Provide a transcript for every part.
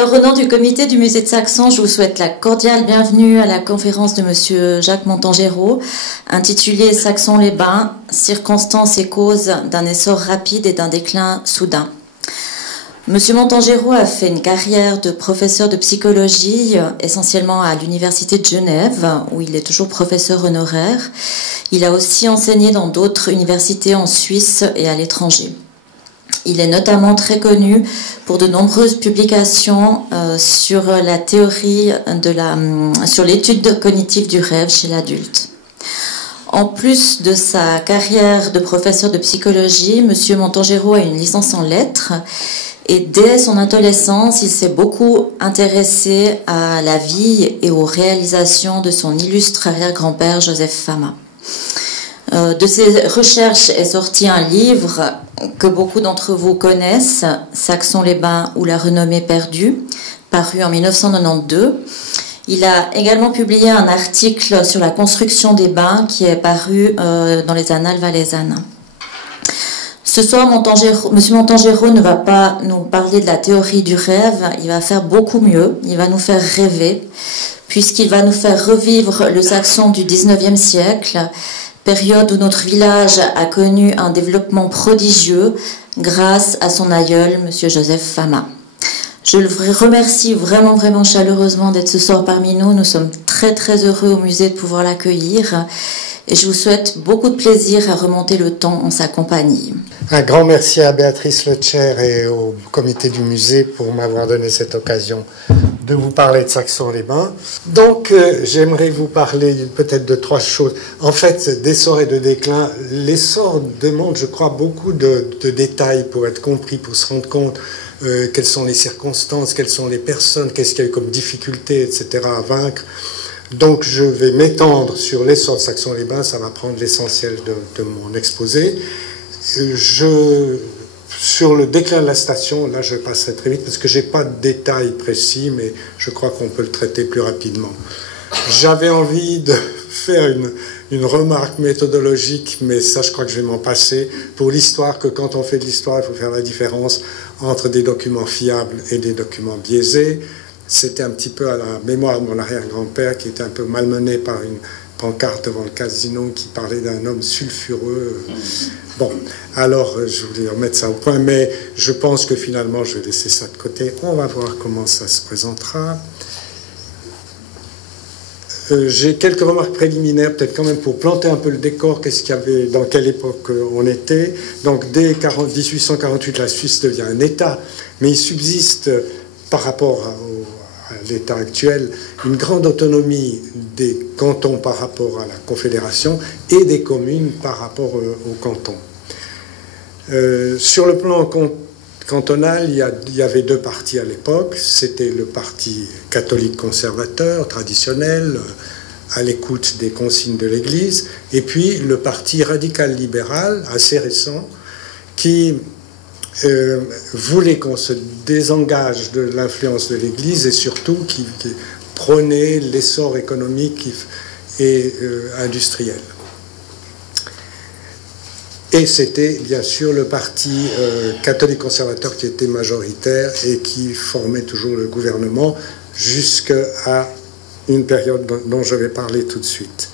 Alors, au nom du comité du musée de Saxon, je vous souhaite la cordiale bienvenue à la conférence de Monsieur Jacques Montangero, intitulée Saxon-les-Bains, circonstances et causes d'un essor rapide et d'un déclin soudain. Monsieur Montangero a fait une carrière de professeur de psychologie, essentiellement à l'Université de Genève, où il est toujours professeur honoraire. Il a aussi enseigné dans d'autres universités en Suisse et à l'étranger. Il est notamment très connu pour de nombreuses publications sur la théorie sur l'étude cognitive du rêve chez l'adulte. En plus de sa carrière de professeur de psychologie, M. Montangero a une licence en lettres et dès son adolescence, il s'est beaucoup intéressé à la vie et aux réalisations de son illustre arrière-grand-père Joseph Fama. De ses recherches est sorti un livre que beaucoup d'entre vous connaissent, Saxon-les-Bains ou la renommée perdue, paru en 1992. Il a également publié un article sur la construction des bains qui est paru dans les Annales valaisannes. Ce soir, M. Montangero ne va pas nous parler de la théorie du rêve, il va faire beaucoup mieux, il va nous faire rêver, puisqu'il va nous faire revivre le Saxon du 19e siècle, période où notre village a connu un développement prodigieux grâce à son aïeul, M. Joseph Fama. Je le remercie vraiment chaleureusement d'être ce soir parmi nous. Nous sommes très heureux au musée de pouvoir l'accueillir et je vous souhaite beaucoup de plaisir à remonter le temps en sa compagnie. Un grand merci à Béatrice Lecher et au comité du musée pour m'avoir donné cette occasion de vous parler de Saxon-les-Bains. Donc, j'aimerais vous parler peut-être de trois choses. En fait, d'essor et de déclin. L'essor demande, je crois, beaucoup de détails pour être compris, pour se rendre compte quelles sont les circonstances, quelles sont les personnes, qu'est-ce qu'il y a eu comme difficulté, etc. à vaincre. Donc, je vais m'étendre sur l'essor de Saxon-les-Bains, ça va prendre l'essentiel de mon exposé. Sur le déclin de la station, là je passerai très vite parce que je n'ai pas de détails précis, mais je crois qu'on peut le traiter plus rapidement. J'avais envie de faire une remarque méthodologique, mais ça je crois que je vais m'en passer, pour l'histoire, que quand on fait de l'histoire, il faut faire la différence entre des documents fiables et des documents biaisés. C'était un petit peu à la mémoire de mon arrière-grand-père qui était un peu malmené par une pancarte devant le casino qui parlait d'un homme sulfureux. Bon, alors je voulais remettre ça au point, mais je pense que finalement je vais laisser ça de côté. On va voir comment ça se présentera. J'ai quelques remarques préliminaires, peut-être quand même pour planter un peu le décor, qu'est-ce qu'il y avait, dans quelle époque on était. Donc dès 1848, la Suisse devient un État, mais il subsiste par rapport à l'État actuel, une grande autonomie des cantons par rapport à la Confédération et des communes par rapport aux cantons. Sur le plan cantonal, il y avait deux partis à l'époque. C'était le parti catholique conservateur, traditionnel, à l'écoute des consignes de l'Église, et puis le parti radical libéral, assez récent, qui voulait qu'on se désengage de l'influence de l'Église et surtout qui prônait l'essor économique et industriel. Et c'était bien sûr le parti catholique conservateur qui était majoritaire et qui formait toujours le gouvernement jusqu'à une période dont je vais parler tout de suite.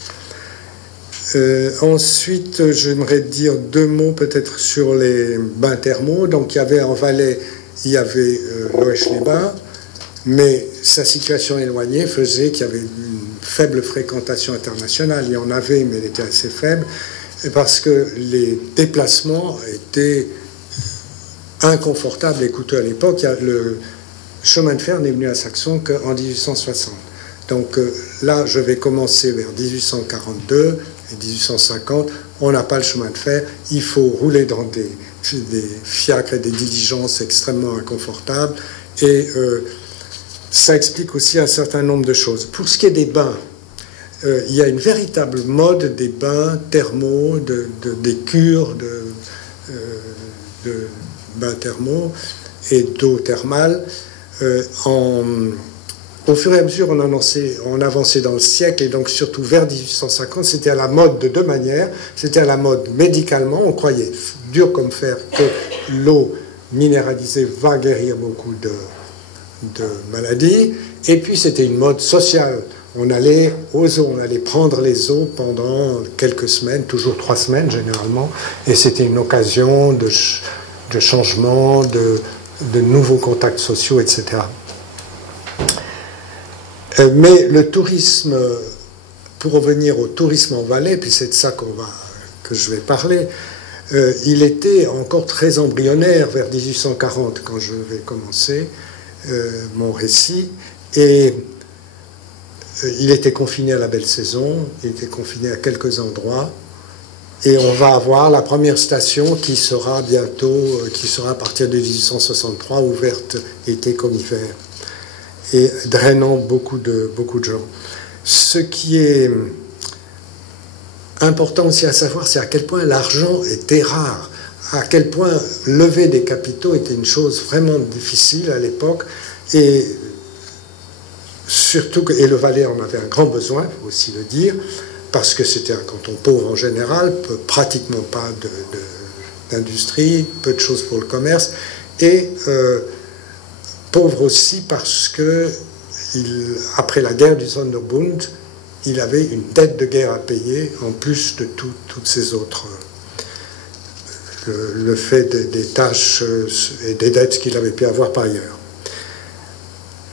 Ensuite, j'aimerais dire deux mots peut-être sur les bains thermaux. Donc il y avait en Valais, il y avait Loèche-les-Bains, mais sa situation éloignée faisait qu'il y avait une faible fréquentation internationale. Il y en avait, mais elle était assez faible, parce que les déplacements étaient inconfortables et coûteux à l'époque. Le chemin de fer n'est venu à Saxon qu'en 1860. Donc là, je vais commencer vers 1842 et 1850. On n'a pas le chemin de fer. Il faut rouler dans des fiacres et des diligences extrêmement inconfortables. Et ça explique aussi un certain nombre de choses. Pour ce qui est des bains, il y a une véritable mode des bains thermaux, des cures de bains thermaux et d'eau thermale. Au fur et à mesure, on avançait dans le siècle, et donc surtout vers 1850, c'était à la mode de deux manières. C'était à la mode médicalement, on croyait, dur comme fer, que l'eau minéralisée va guérir beaucoup maladies. Et puis c'était une mode sociale. On allait aux zoos, on allait prendre les zoos pendant quelques semaines, toujours 3 semaines généralement, et c'était une occasion de changement, de nouveaux contacts sociaux, etc. Mais le tourisme, pour revenir au tourisme en Valais, puis c'est de ça que je vais parler, il était encore très embryonnaire vers 1840 quand je vais commencer mon récit, et il était confiné à la belle saison, il était confiné à quelques endroits, et on va avoir la première station qui sera bientôt, qui sera à partir de 1863, ouverte été comme hiver, et drainant beaucoup de gens. Ce qui est important aussi à savoir, c'est à quel point l'argent était rare, à quel point lever des capitaux était une chose vraiment difficile à l'époque, et surtout et le Valais en avait un grand besoin, il faut aussi le dire, parce que c'était un canton pauvre en général, pratiquement pas d'industrie, peu de choses pour le commerce, et pauvre aussi parce que après la guerre du Sonderbund, il avait une dette de guerre à payer, en plus de toutes ces autres, le fait des tâches et des dettes qu'il avait pu avoir par ailleurs.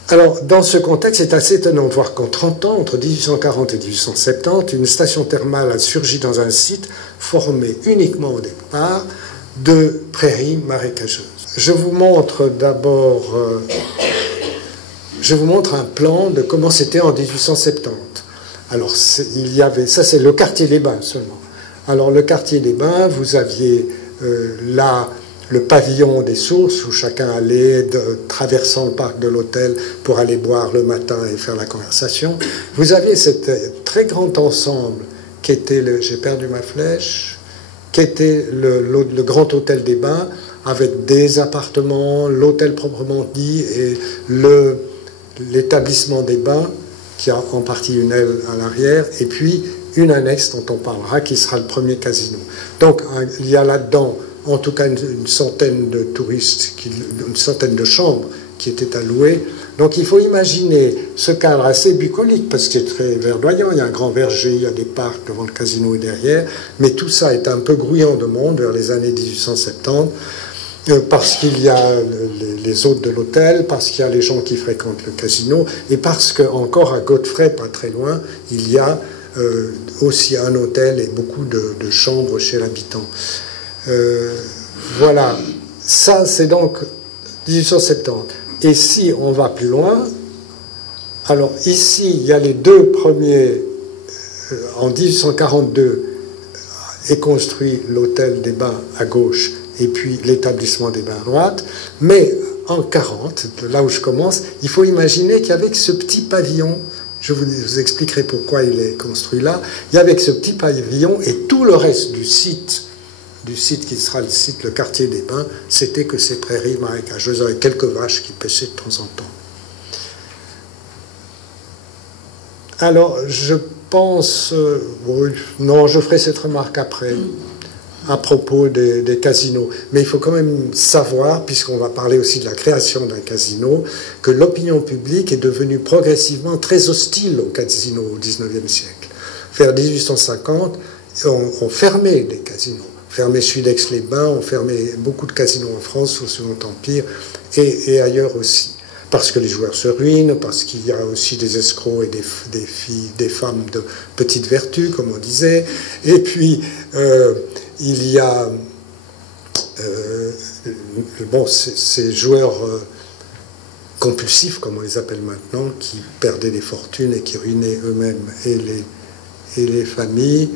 Alors, dans ce contexte, c'est assez étonnant de voir qu'en 30 ans, entre 1840 et 1870, une station thermale a surgi dans un site formé uniquement au départ de prairies marécageuses. Je vous montre d'abord, un plan de comment c'était en 1870. Alors, il y avait, ça c'est le quartier des Bains seulement. Alors, le quartier des Bains, vous aviez là le pavillon des sources où chacun allait traversant le parc de l'hôtel pour aller boire le matin et faire la conversation. Vous aviez cet très grand ensemble qui était j'ai perdu ma flèche, qui était le grand hôtel des Bains avec des appartements, l'hôtel proprement dit et l'établissement des Bains qui a en partie une aile à l'arrière et puis une annexe dont on parlera qui sera le premier casino. Donc il y a là-dedans en tout cas une centaine de touristes, une centaine de chambres qui étaient allouées. Donc il faut imaginer ce cadre assez bucolique, parce que c'est très verdoyant, il y a un grand verger, il y a des parcs devant le casino et derrière, mais tout ça est un peu grouillant de monde vers les années 1870, parce qu'il y a les hôtes de l'hôtel, parce qu'il y a les gens qui fréquentent le casino, et parce qu'encore à Godfrey, pas très loin, il y a aussi un hôtel et beaucoup de chambres chez l'habitant. Voilà, ça c'est donc 1870. Et si on va plus loin, alors ici il y a les deux premiers, en 1842 est construit l'hôtel des Bains à gauche et puis l'établissement des Bains à droite, mais en 40, là où je commence, il faut imaginer qu'avec ce petit pavillon, je vous expliquerai pourquoi il est construit là, il y avait ce petit pavillon et tout le reste du site qui sera le quartier des Bains, c'était que ces prairies marécageuses avec quelques vaches qui paissaient de temps en temps. Alors, je pense... non, je ferai cette remarque après, à propos des casinos. Mais il faut quand même savoir, puisqu'on va parler aussi de la création d'un casino, que l'opinion publique est devenue progressivement très hostile aux casinos au XIXe siècle. Vers 1850, on fermait des casinos. On fermait Sudex-les-Bains, on fermait beaucoup de casinos en France au Second Empire et ailleurs aussi. Parce que les joueurs se ruinent, parce qu'il y a aussi des escrocs et des femmes de petite vertu, comme on disait. Et puis, il y a ces joueurs compulsifs, comme on les appelle maintenant, qui perdaient des fortunes et qui ruinaient eux-mêmes et les familles.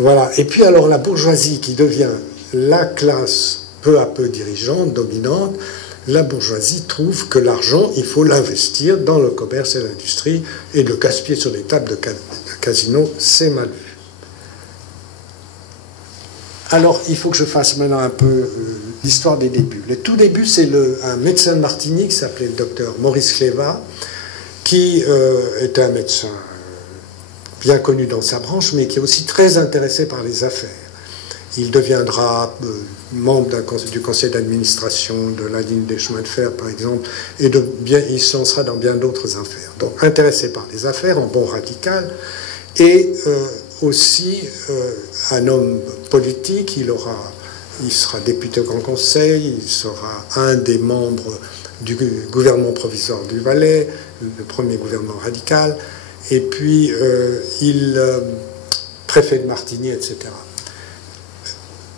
Voilà. Et puis alors la bourgeoisie qui devient la classe peu à peu dirigeante, dominante, la bourgeoisie trouve que l'argent, il faut l'investir dans le commerce et l'industrie, et de le gaspiller sur des tables de casino, c'est mal vu. Alors, il faut que je fasse maintenant un peu l'histoire des débuts. Le tout début, c'est un médecin de Martigny qui s'appelait le docteur Maurice Clévat, qui était un médecin bien connu dans sa branche, mais qui est aussi très intéressé par les affaires. Il deviendra membre du conseil d'administration de la ligne des chemins de fer, par exemple, et il se lancera dans bien d'autres affaires. Donc, intéressé par les affaires, en bon radical, et aussi un homme politique. Il sera député au Grand Conseil, il sera un des membres du gouvernement provisoire du Valais, le premier gouvernement radical, et puis préfet de Martigny, etc.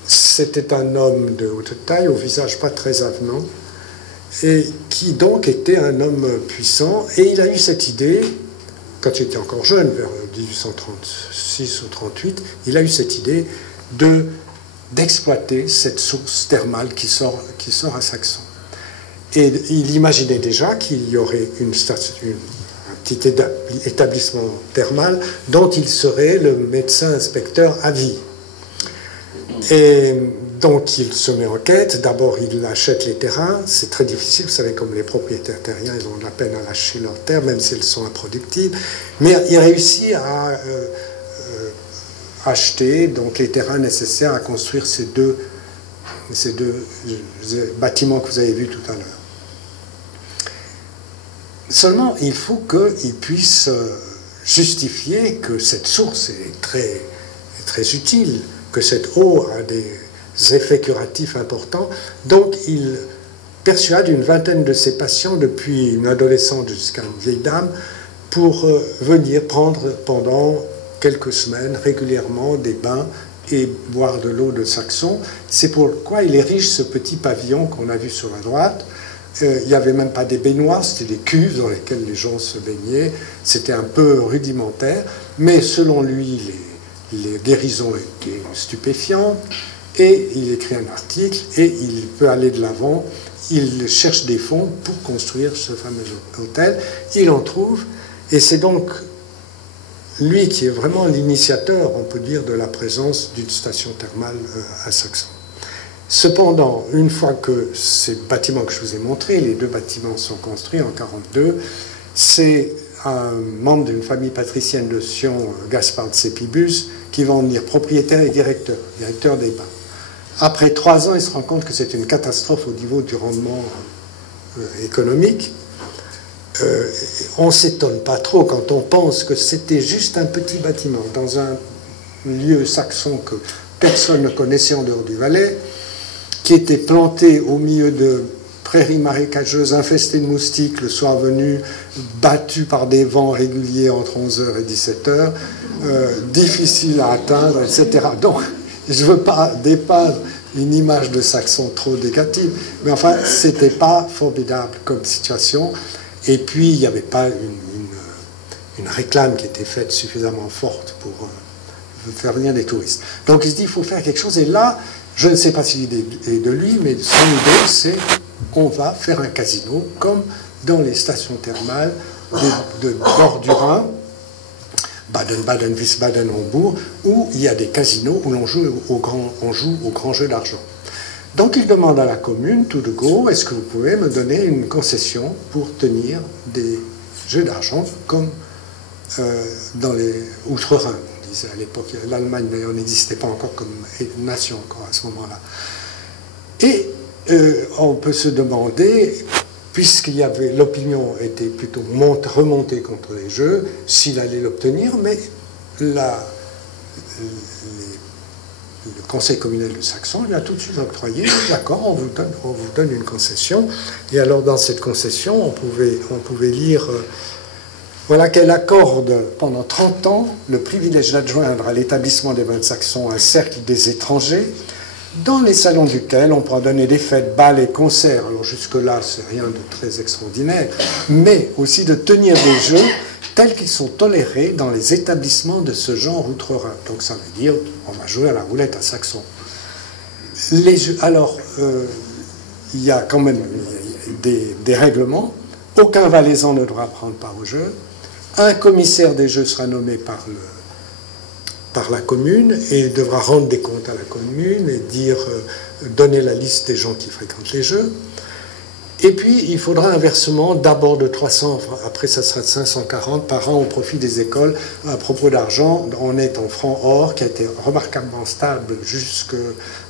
C'était un homme de haute taille, au visage pas très avenant, et qui donc était un homme puissant. Et il a eu cette idée, quand il était encore jeune, vers 1836 ou 38, il a eu cette idée d'exploiter cette source thermale qui sort à Saxon. Et il imaginait déjà qu'il y aurait un petit établissement thermal dont il serait le médecin inspecteur à vie. Et donc il se met en quête. D'abord il achète les terrains. C'est très difficile, vous savez, comme les propriétaires terriens, ils ont de la peine à lâcher leurs terres, même si elles sont improductives. Mais il réussit à acheter donc les terrains nécessaires à construire ces deux bâtiments que vous avez vus tout à l'heure. Seulement, il faut qu'il puisse justifier que cette source est très utile, que cette eau a des effets curatifs importants. Donc, il persuade une vingtaine de ses patients, depuis une adolescente jusqu'à une vieille dame, pour venir prendre pendant quelques semaines régulièrement des bains et boire de l'eau de Saxon. C'est pourquoi il érige ce petit pavillon qu'on a vu sur la droite. Il n'y avait même pas des baignoires, c'était des cuves dans lesquelles les gens se baignaient. C'était un peu rudimentaire, mais selon lui, les guérisons étaient stupéfiantes. Et il écrit un article et il peut aller de l'avant. Il cherche des fonds pour construire ce fameux hôtel. Il en trouve, et c'est donc lui qui est vraiment l'initiateur, on peut dire, de la présence d'une station thermale à Saxon. Cependant, une fois que ces bâtiments que je vous ai montrés, les deux bâtiments sont construits en 1942, c'est un membre d'une famille patricienne de Sion, Gaspard de Sépibus, qui va en devenir propriétaire et directeur des bains. Après 3 ans, il se rend compte que c'est une catastrophe au niveau du rendement économique. On ne s'étonne pas trop quand on pense que c'était juste un petit bâtiment dans un lieu saxon que personne ne connaissait en dehors du Valais, qui était planté au milieu de prairies marécageuses infestées de moustiques le soir venu, battu par des vents réguliers entre 11h et 17h, difficile à atteindre, etc. Donc, je ne veux pas dépeindre une image de Saxon trop négative, mais enfin, ce n'était pas formidable comme situation. Et puis, il n'y avait pas une réclame qui était faite suffisamment forte pour faire venir des touristes. Donc, il se dit, il faut faire quelque chose. Et là, je ne sais pas si l'idée est de lui, mais son idée, c'est on va faire un casino, comme dans les stations thermales de bord du Rhin, Baden-Baden, Wiesbaden, Hambourg, où il y a des casinos où l'on joue au grand jeu d'argent. Donc il demande à la commune, tout de go, est-ce que vous pouvez me donner une concession pour tenir des jeux d'argent comme dans les Outre-Rhin, on disait à l'époque. L'Allemagne d'ailleurs n'existait pas encore comme nation encore à ce moment-là. Et on peut se demander, puisqu'il y avait, l'opinion était plutôt remontée contre les jeux, s'il allait l'obtenir, mais le conseil communal de Saxon lui a tout de suite octroyé, d'accord, on vous donne une concession. Et alors dans cette concession, on pouvait lire, voilà qu'elle accorde pendant 30 ans le privilège d'adjoindre à l'établissement des bains de Saxon un cercle des étrangers, dans les salons duquel on pourra donner des fêtes, bals et concerts. Alors jusque-là, c'est rien de très extraordinaire, mais aussi de tenir des jeux tels qu'ils sont tolérés dans les établissements de ce genre outre-Rhin. Donc ça veut dire, on va jouer à la roulette à Saxon. Les jeux, alors, il y a quand même des règlements. Aucun valaisan ne devra prendre part au jeu. Un commissaire des jeux sera nommé par la commune et devra rendre des comptes à la commune et donner la liste des gens qui fréquentent les jeux. Et puis, il faudra un versement d'abord de 300, après ça sera de 540 par an au profit des écoles. À propos d'argent, on est en francs or, qui a été remarquablement stable jusqu'à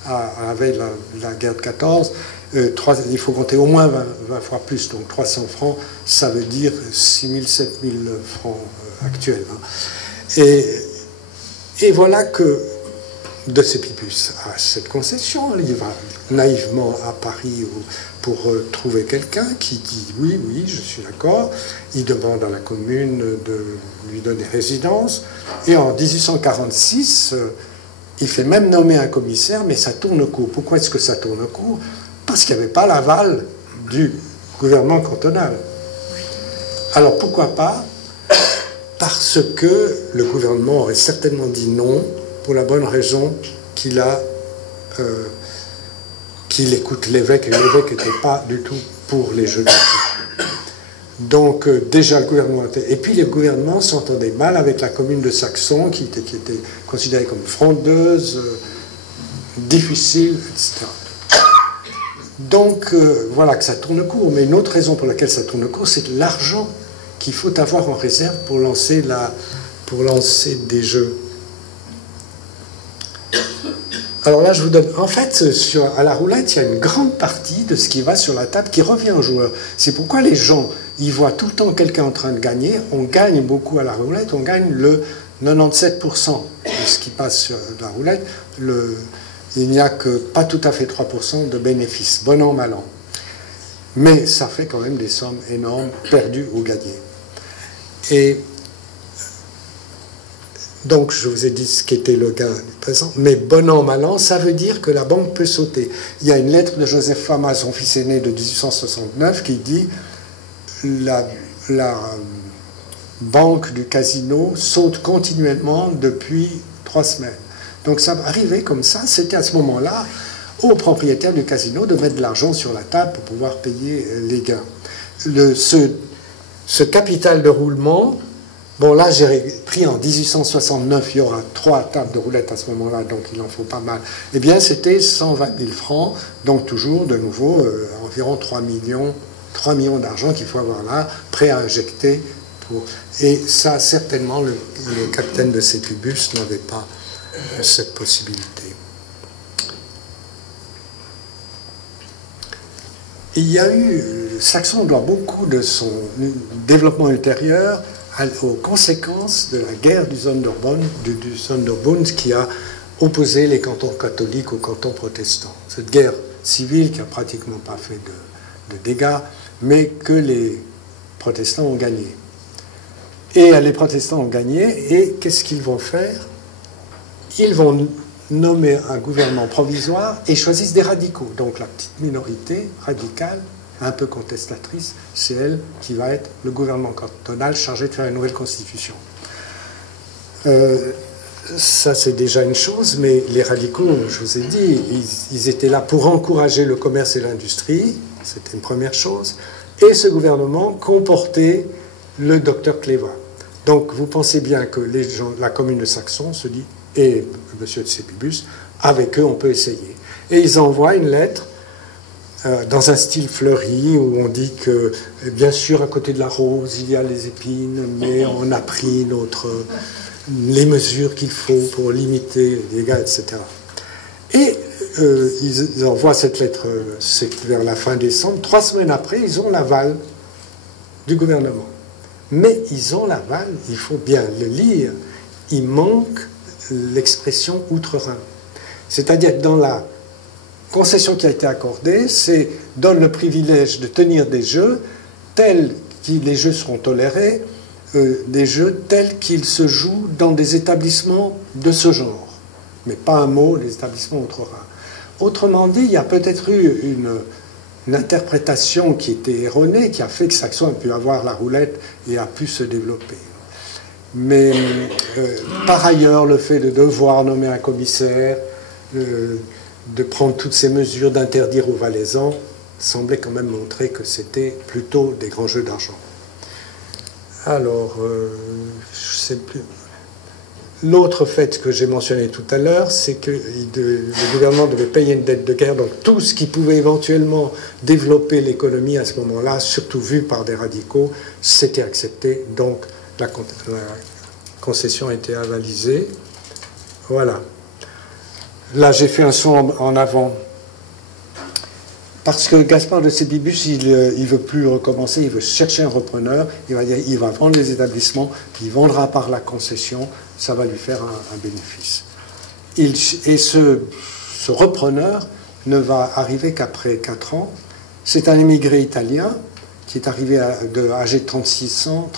la veille de la guerre de 14. Il faut compter au moins 20 fois plus, donc 300 francs, ça veut dire 6 000, 7 000 francs actuels. Et voilà que de Cépibus à cette concession, il va naïvement à Paris pour trouver quelqu'un qui dit oui, oui, je suis d'accord. Il demande à la commune de lui donner résidence. Et en 1846, il fait même nommer un commissaire, mais ça tourne au court. Pourquoi est-ce que ça tourne au court? Parce qu'il n'y avait pas l'aval du gouvernement cantonal. Alors pourquoi pas? Parce que le gouvernement aurait certainement dit non, pour la bonne raison qu'il écoute l'évêque, et l'évêque n'était pas du tout pour les jeux de paume. Donc déjà le gouvernement était... Et puis le gouvernement s'entendait mal avec la commune de Saxon, qui était considérée comme frondeuse, difficile, etc. Donc voilà que ça tourne court. Mais une autre raison pour laquelle ça tourne court, c'est l'argent qu'il faut avoir en réserve pour lancer des jeux. Alors là, je vous donne... En fait, à la roulette, il y a une grande partie de ce qui va sur la table qui revient aux joueurs. C'est pourquoi les gens, ils voient tout le temps quelqu'un en train de gagner. On gagne beaucoup à la roulette, on gagne le 97% de ce qui passe sur la roulette. Il n'y a que pas tout à fait 3% de bénéfices, bon an, mal an. Mais ça fait quand même des sommes énormes perdues ou gagnées. Et donc, je vous ai dit ce qu'était le gain du présent, mais bon an, mal an, ça veut dire que la banque peut sauter. Il y a une lettre de Joseph Fama, son fils aîné de 1869, qui dit la banque du casino saute continuellement depuis 3 semaines. Donc, ça arrivait comme ça. C'était à ce moment-là au propriétaire du casino de mettre de l'argent sur la table pour pouvoir payer les gains. Ce capital de roulement, bon là j'ai pris en 1869, il y aura 3 tables de roulette à ce moment-là, donc il en faut pas mal. Eh bien c'était 120 000 francs, donc toujours de nouveau environ 3 millions d'argent qu'il faut avoir là, prêt à injecter. Et ça certainement le capitaine de Cépibus n'avait pas cette possibilité. Il y a eu, Saxon doit beaucoup de son développement ultérieur aux conséquences de la guerre du Sonderbund qui a opposé les cantons catholiques aux cantons protestants. Cette guerre civile qui n'a pratiquement pas fait de dégâts, mais que les protestants ont gagné. Et les protestants ont gagné, et qu'est-ce qu'ils vont faire? Ils vont nommer un gouvernement provisoire et choisissent des radicaux. Donc la petite minorité radicale, un peu contestatrice, c'est elle qui va être le gouvernement cantonal chargé de faire une nouvelle constitution. Ça c'est déjà une chose, mais les radicaux, je vous ai dit, ils étaient là pour encourager le commerce et l'industrie, c'était une première chose, et ce gouvernement comportait le docteur Cléva. Donc vous pensez bien que les gens, la commune de Saxon se dit, et M. de Cépibus, avec eux on peut essayer. Et ils envoient une lettre dans un style fleuri où on dit que, bien sûr, à côté de la rose, il y a les épines, mais on a pris les mesures qu'il faut pour limiter les dégâts, etc. Et ils envoient cette lettre, c'est vers la fin décembre. 3 semaines après, ils ont l'aval du gouvernement. Mais ils ont l'aval, il faut bien le lire, il manque l'expression outre-Rhin. C'est-à-dire que dans la concession qui a été accordée, c'est donne le privilège de tenir des jeux tels que les jeux seront tolérés, des jeux tels qu'ils se jouent dans des établissements de ce genre. Mais pas un mot, les établissements outre-Rhin. Autrement dit, il y a peut-être eu une interprétation qui était erronée, qui a fait que Saxon a pu avoir la roulette et a pu se développer. Mais par ailleurs, le fait de devoir nommer un commissaire, de prendre toutes ces mesures, d'interdire aux Valaisans, semblait quand même montrer que c'était plutôt des grands jeux d'argent. Alors, je ne sais plus. L'autre fait que j'ai mentionné tout à l'heure, c'est que le gouvernement devait payer une dette de guerre, donc tout ce qui pouvait éventuellement développer l'économie à ce moment-là, surtout vu par des radicaux, c'était accepté, donc la concession a été avalisée. Voilà. Là, j'ai fait un saut en avant. Parce que Gaspard de Sébibus, il ne veut plus recommencer, il veut chercher un repreneur, il va vendre les établissements, il vendra par la concession, ça va lui faire un bénéfice. Et ce repreneur ne va arriver qu'après 4 ans. C'est un émigré italien qui est arrivé âgé de 36 ans,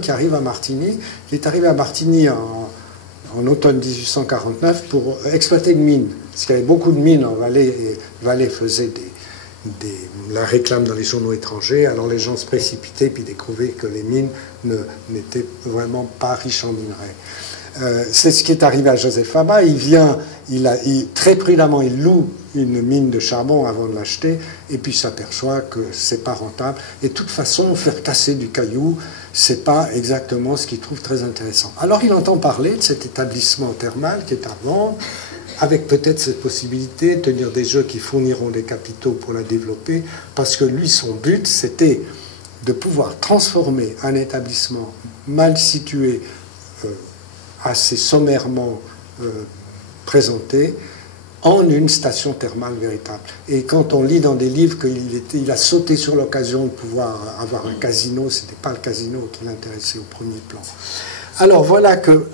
qui arrive à Martigny. Il est arrivé à Martigny en automne 1849 pour exploiter une mine. Parce qu'il y avait beaucoup de mines en Valais, et Valais faisait la réclame dans les journaux étrangers, alors les gens se précipitaient puis découvraient que les mines n'étaient vraiment pas riches en minerais. C'est ce qui est arrivé à Joseph Fama. Très prudemment, il loue une mine de charbon avant de l'acheter, et puis s'aperçoit que c'est pas rentable. Et de toute façon, faire casser du caillou, c'est pas exactement ce qu'il trouve très intéressant. Alors il entend parler de cet établissement thermal qui est à vendre, avec peut-être cette possibilité de tenir des jeux qui fourniront des capitaux pour la développer, parce que lui, son but, c'était de pouvoir transformer un établissement mal situé, assez sommairement présenté, en une station thermale véritable. Et quand on lit dans des livres qu'il a sauté sur l'occasion de pouvoir avoir un casino, ce n'était pas le casino qui l'intéressait au premier plan. Alors voilà que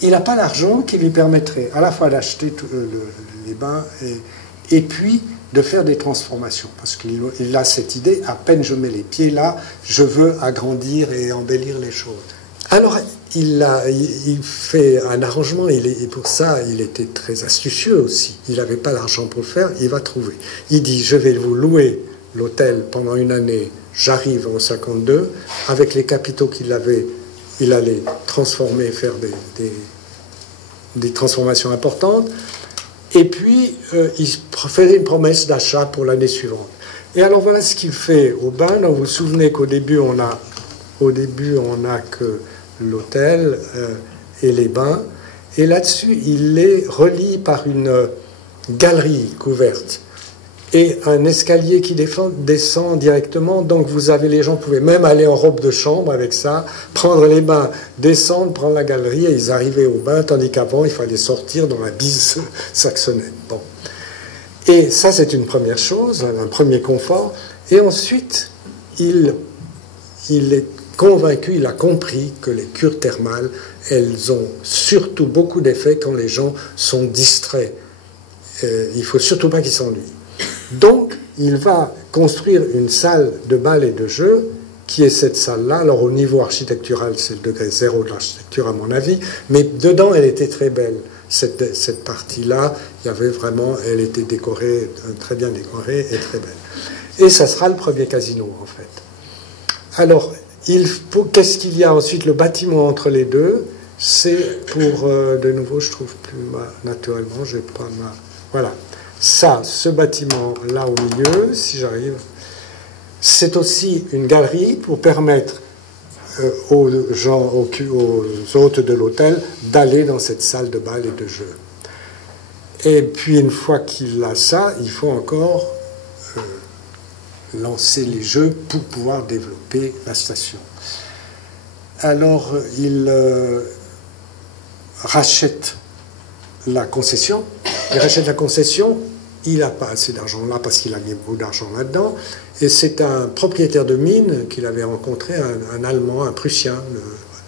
il n'a pas l'argent qui lui permettrait à la fois d'acheter les bains et puis de faire des transformations. Parce qu'il a cette idée, à peine je mets les pieds là, je veux agrandir et embellir les choses. Alors, il fait un arrangement, et pour ça, il était très astucieux aussi. Il n'avait pas l'argent pour le faire, il va trouver. Il dit, je vais vous louer l'hôtel pendant une année, j'arrive en 52, avec les capitaux qu'il avait, il allait transformer, faire des transformations importantes, et puis il faisait une promesse d'achat pour l'année suivante. Et alors voilà ce qu'il fait au bain. Donc, vous vous souvenez qu'au début, on a que l'hôtel et les bains, et là-dessus, il les relie par une galerie couverte et un escalier qui descend directement. Donc vous avez, les gens pouvaient même aller en robe de chambre avec ça, prendre les bains, descendre, prendre la galerie, et ils arrivaient au bain, tandis qu'avant il fallait sortir dans la bise saxonnaise. Bon. Et ça, c'est une première chose, un premier confort. Et ensuite, il est convaincu, il a compris que les cures thermales, elles ont surtout beaucoup d'effets quand les gens sont distraits. Il ne faut surtout pas qu'ils s'ennuient. Donc, il va construire une salle de bal et de jeu, qui est cette salle-là. Alors, au niveau architectural, c'est le degré 0 de l'architecture, à mon avis, mais dedans, elle était très belle. Cette partie-là, il y avait vraiment, elle était décorée, très bien décorée et très belle. Et ça sera le premier casino, en fait. Alors, qu'est-ce qu'il y a ensuite? Le bâtiment entre les deux, c'est pour, de nouveau, je trouve plus naturellement, j'ai pas ma... Voilà. Ça, ce bâtiment-là au milieu, si j'arrive, c'est aussi une galerie pour permettre aux hôtes de l'hôtel d'aller dans cette salle de bal et de jeu. Et puis, une fois qu'il a ça, il faut encore lancer les jeux pour pouvoir développer la station. Alors, il rachète la concession. Il rachète la concession, il n'a pas assez d'argent là parce qu'il a mis beaucoup d'argent là-dedans. Et c'est un propriétaire de mine qu'il avait rencontré, un Allemand, un Prussien,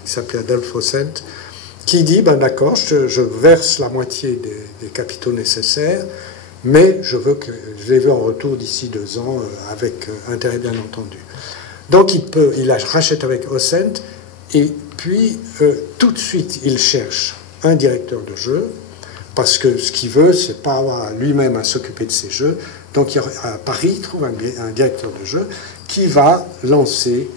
qui s'appelait Adolf Hossent, qui dit, ben d'accord, je verse la moitié des capitaux nécessaires, mais je les veux en retour d'ici 2 ans, avec intérêt bien entendu. Donc il rachète avec Hossent, et puis tout de suite il cherche un directeur de jeu, parce que ce qu'il veut, c'est pas avoir lui-même à s'occuper de ses jeux. Donc à Paris, il trouve un directeur de jeu qui va lancer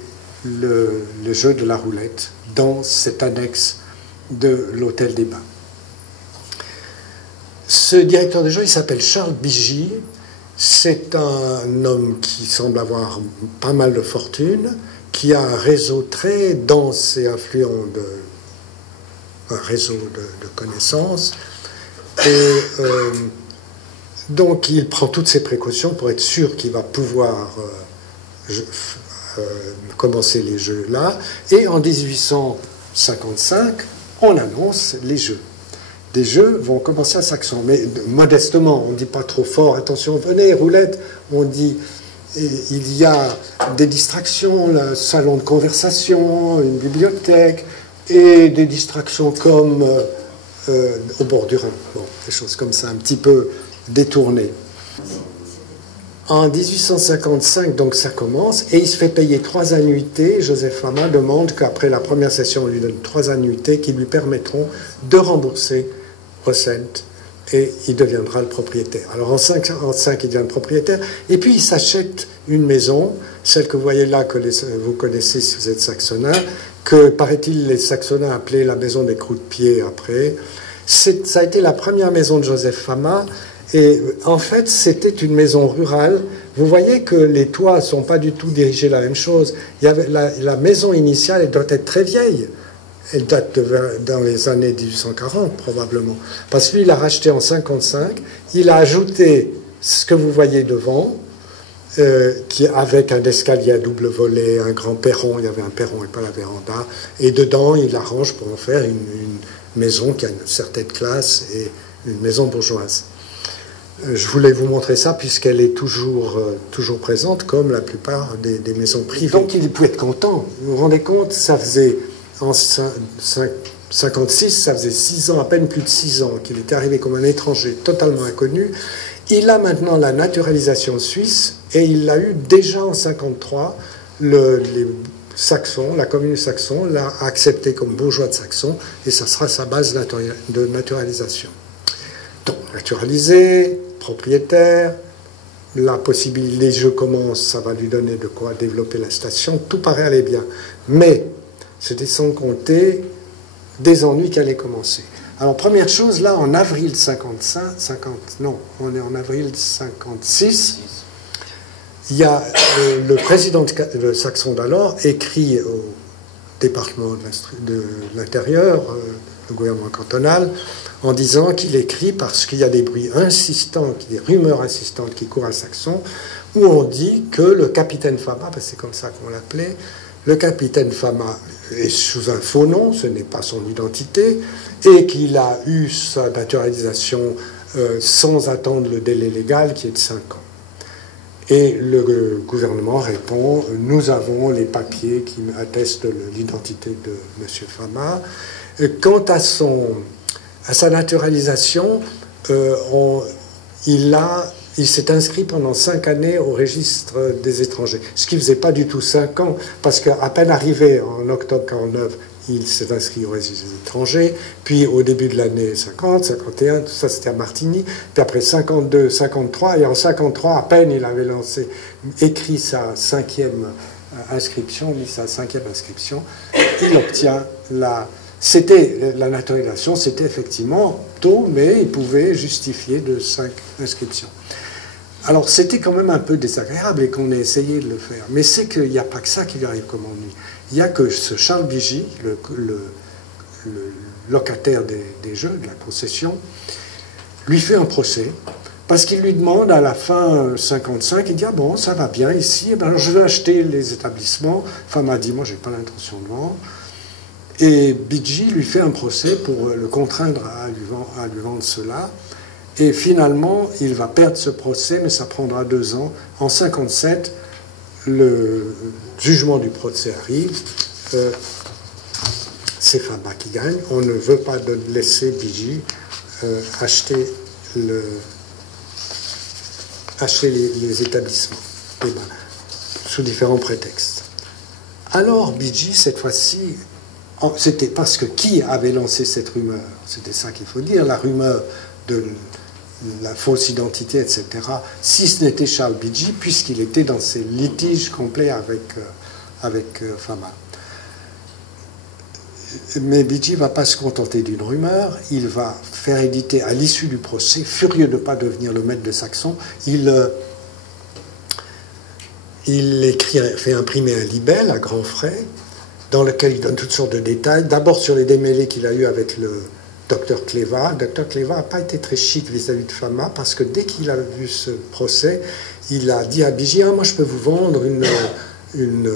le jeu de la roulette dans cette annexe de l'hôtel des Bains. Ce directeur de jeu, il s'appelle Charles Bigy. C'est un homme qui semble avoir pas mal de fortune, qui a un réseau très dense et influent un réseau de connaissances. Et donc il prend toutes ces précautions pour être sûr qu'il va pouvoir commencer les jeux là. Et en 1855, on annonce les jeux. Des jeux vont commencer à Saxon, mais modestement, on ne dit pas trop fort, attention, venez, roulette, on dit, il y a des distractions, le salon de conversation, une bibliothèque, et des distractions comme au bord du Rhin, bon, des choses comme ça, un petit peu détournées. En 1855, donc ça commence, et il se fait payer 3 annuités. Joseph Fama demande qu'après la première session, on lui donne 3 annuités qui lui permettront de rembourser Recent, et il deviendra le propriétaire. Alors en 1955, il devient le propriétaire, et puis il s'achète une maison, celle que vous voyez là, que vous connaissez si vous êtes saxonneur, que, paraît-il, les saxonneurs appelaient la maison des croupiers après. Ça a été la première maison de Joseph Fama, et en fait, c'était une maison rurale. Vous voyez que les toits ne sont pas du tout dirigés la même chose. Il y avait la maison initiale, elle doit être très vieille. Elle date dans les années 1840, probablement. Parce que lui, il a racheté en 1955. Il a ajouté ce que vous voyez devant, avec un escalier à double volet, un grand perron. Il y avait un perron et pas la véranda. Et dedans, il arrange pour en faire une maison qui a une certaine classe et une maison bourgeoise. Je voulais vous montrer ça puisqu'elle est toujours présente, comme la plupart des maisons privées. Donc il pouvait être content. Vous vous rendez compte, ça faisait, en 1956, ça faisait 6 ans, à peine plus de 6 ans, qu'il était arrivé comme un étranger totalement inconnu. Il a maintenant la naturalisation suisse, et il l'a eu déjà en 1953. Les Saxons, la commune saxon, l'a accepté comme bourgeois de Saxon, et ça sera sa base de naturalisation. Donc, naturalisé, propriétaire, la possibilité, les jeux commencent, ça va lui donner de quoi développer la station, tout paraît aller bien. Mais, c'était sans compter des ennuis qui allaient commencer. Alors, première chose, là, en avril 56, il y a le président de Saxon d'alors écrit au département de l'Intérieur, le gouvernement cantonal, en disant qu'il écrit parce qu'il y a des bruits insistants, des rumeurs insistantes qui courent à Saxon, où on dit que le capitaine Fama, parce que c'est comme ça qu'on l'appelait, le capitaine Fama est sous un faux nom, ce n'est pas son identité, et qu'il a eu sa naturalisation sans attendre le délai légal qui est de 5 ans. Et le gouvernement répond, nous avons les papiers qui attestent l'identité de M. Fama. Quant à sa naturalisation, il s'est inscrit pendant 5 années au registre des étrangers, ce qui ne faisait pas du tout 5 ans, parce qu'à peine arrivé en octobre 1949, il s'est inscrit au registre des étrangers, puis au début de l'année 50, 51, tout ça c'était à Martigny, puis après 52, 53, et en 53, à peine il avait écrit sa 5e inscription, il obtient la naturalisation, c'était effectivement tôt, mais il pouvait justifier de 5 inscriptions. Alors c'était quand même un peu désagréable et qu'on ait essayé de le faire. Mais c'est qu'il n'y a pas que ça qui lui arrive comme ennui. Il y a que ce Charles Bigy, le locataire des jeux, de la concession, lui fait un procès parce qu'il lui demande à la fin 55, il dit « Ah bon, ça va bien ici, eh ben, je vais acheter les établissements. » Fama dit « Moi, je n'ai pas l'intention de vendre. » Et Bigy lui fait un procès pour le contraindre à lui vendre cela. Et finalement, il va perdre ce procès, mais ça prendra 2 ans. En 57, le jugement du procès arrive. C'est Fama qui gagne. On ne veut pas laisser Bigy acheter les établissements, sous différents prétextes. Alors Bigy, cette fois-ci, c'était parce que qui avait lancé cette rumeur? C'était ça qu'il faut dire, la rumeur de la fausse identité, etc. Si ce n'était Charles Bigy, puisqu'il était dans ces litiges complets avec Fama. Mais Bigy ne va pas se contenter d'une rumeur, il va faire éditer à l'issue du procès, furieux de ne pas devenir le maître de Saxon, il fait imprimer un libelle à grands frais dans lequel il donne toutes sortes de détails. D'abord sur les démêlés qu'il a eu avec le docteur Cléva. Le docteur Cléva n'a pas été très chic vis-à-vis de Fama, parce que dès qu'il a vu ce procès, il a dit à Bigi, ah, moi je peux vous vendre une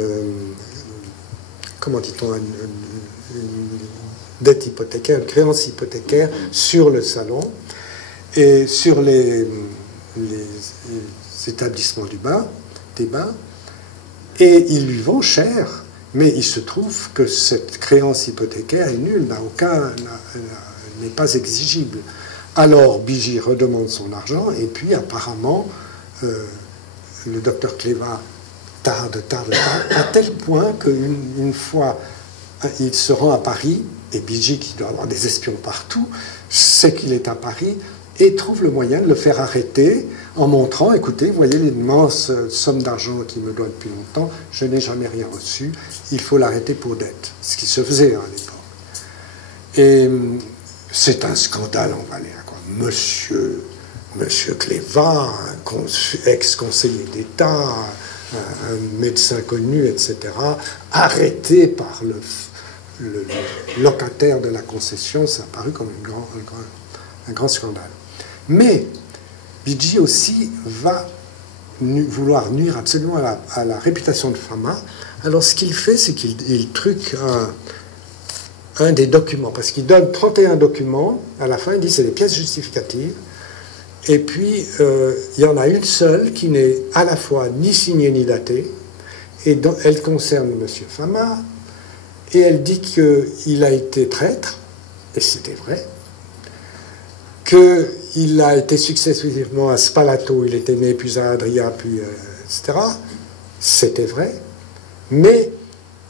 comment dit-on, une dette hypothécaire, une créance hypothécaire sur le salon et sur les établissements des bains, et il lui vend cher, mais il se trouve que cette créance hypothécaire est nulle, n'est pas exigible. Alors Bigi redemande son argent, et puis apparemment le docteur Cléva tarde, à tel point qu'une fois il se rend à Paris, et Bigi, qui doit avoir des espions partout, sait qu'il est à Paris, et trouve le moyen de le faire arrêter en montrant, écoutez, vous voyez l'immense somme d'argent qu'il me doit depuis longtemps, je n'ai jamais rien reçu, il faut l'arrêter pour dette, ce qui se faisait à l'époque. Et c'est un scandale en Valais, quoi. Monsieur Cléva, ex-conseiller d'État, un médecin connu, etc., arrêté par le locataire de la concession, ça a paru comme un grand scandale. Mais Bigi aussi va vouloir nuire absolument à la réputation de Fama. Alors ce qu'il fait, c'est qu'il truque un des documents, parce qu'il donne 31 documents, à la fin il dit c'est des pièces justificatives, et puis il y en a une seule qui n'est à la fois ni signée ni datée, et elle concerne M. Fama, et elle dit qu'il a été traître, et c'était vrai, qu'il a été successivement à Spalato, il était né, puis à Adria, puis etc. C'était vrai, mais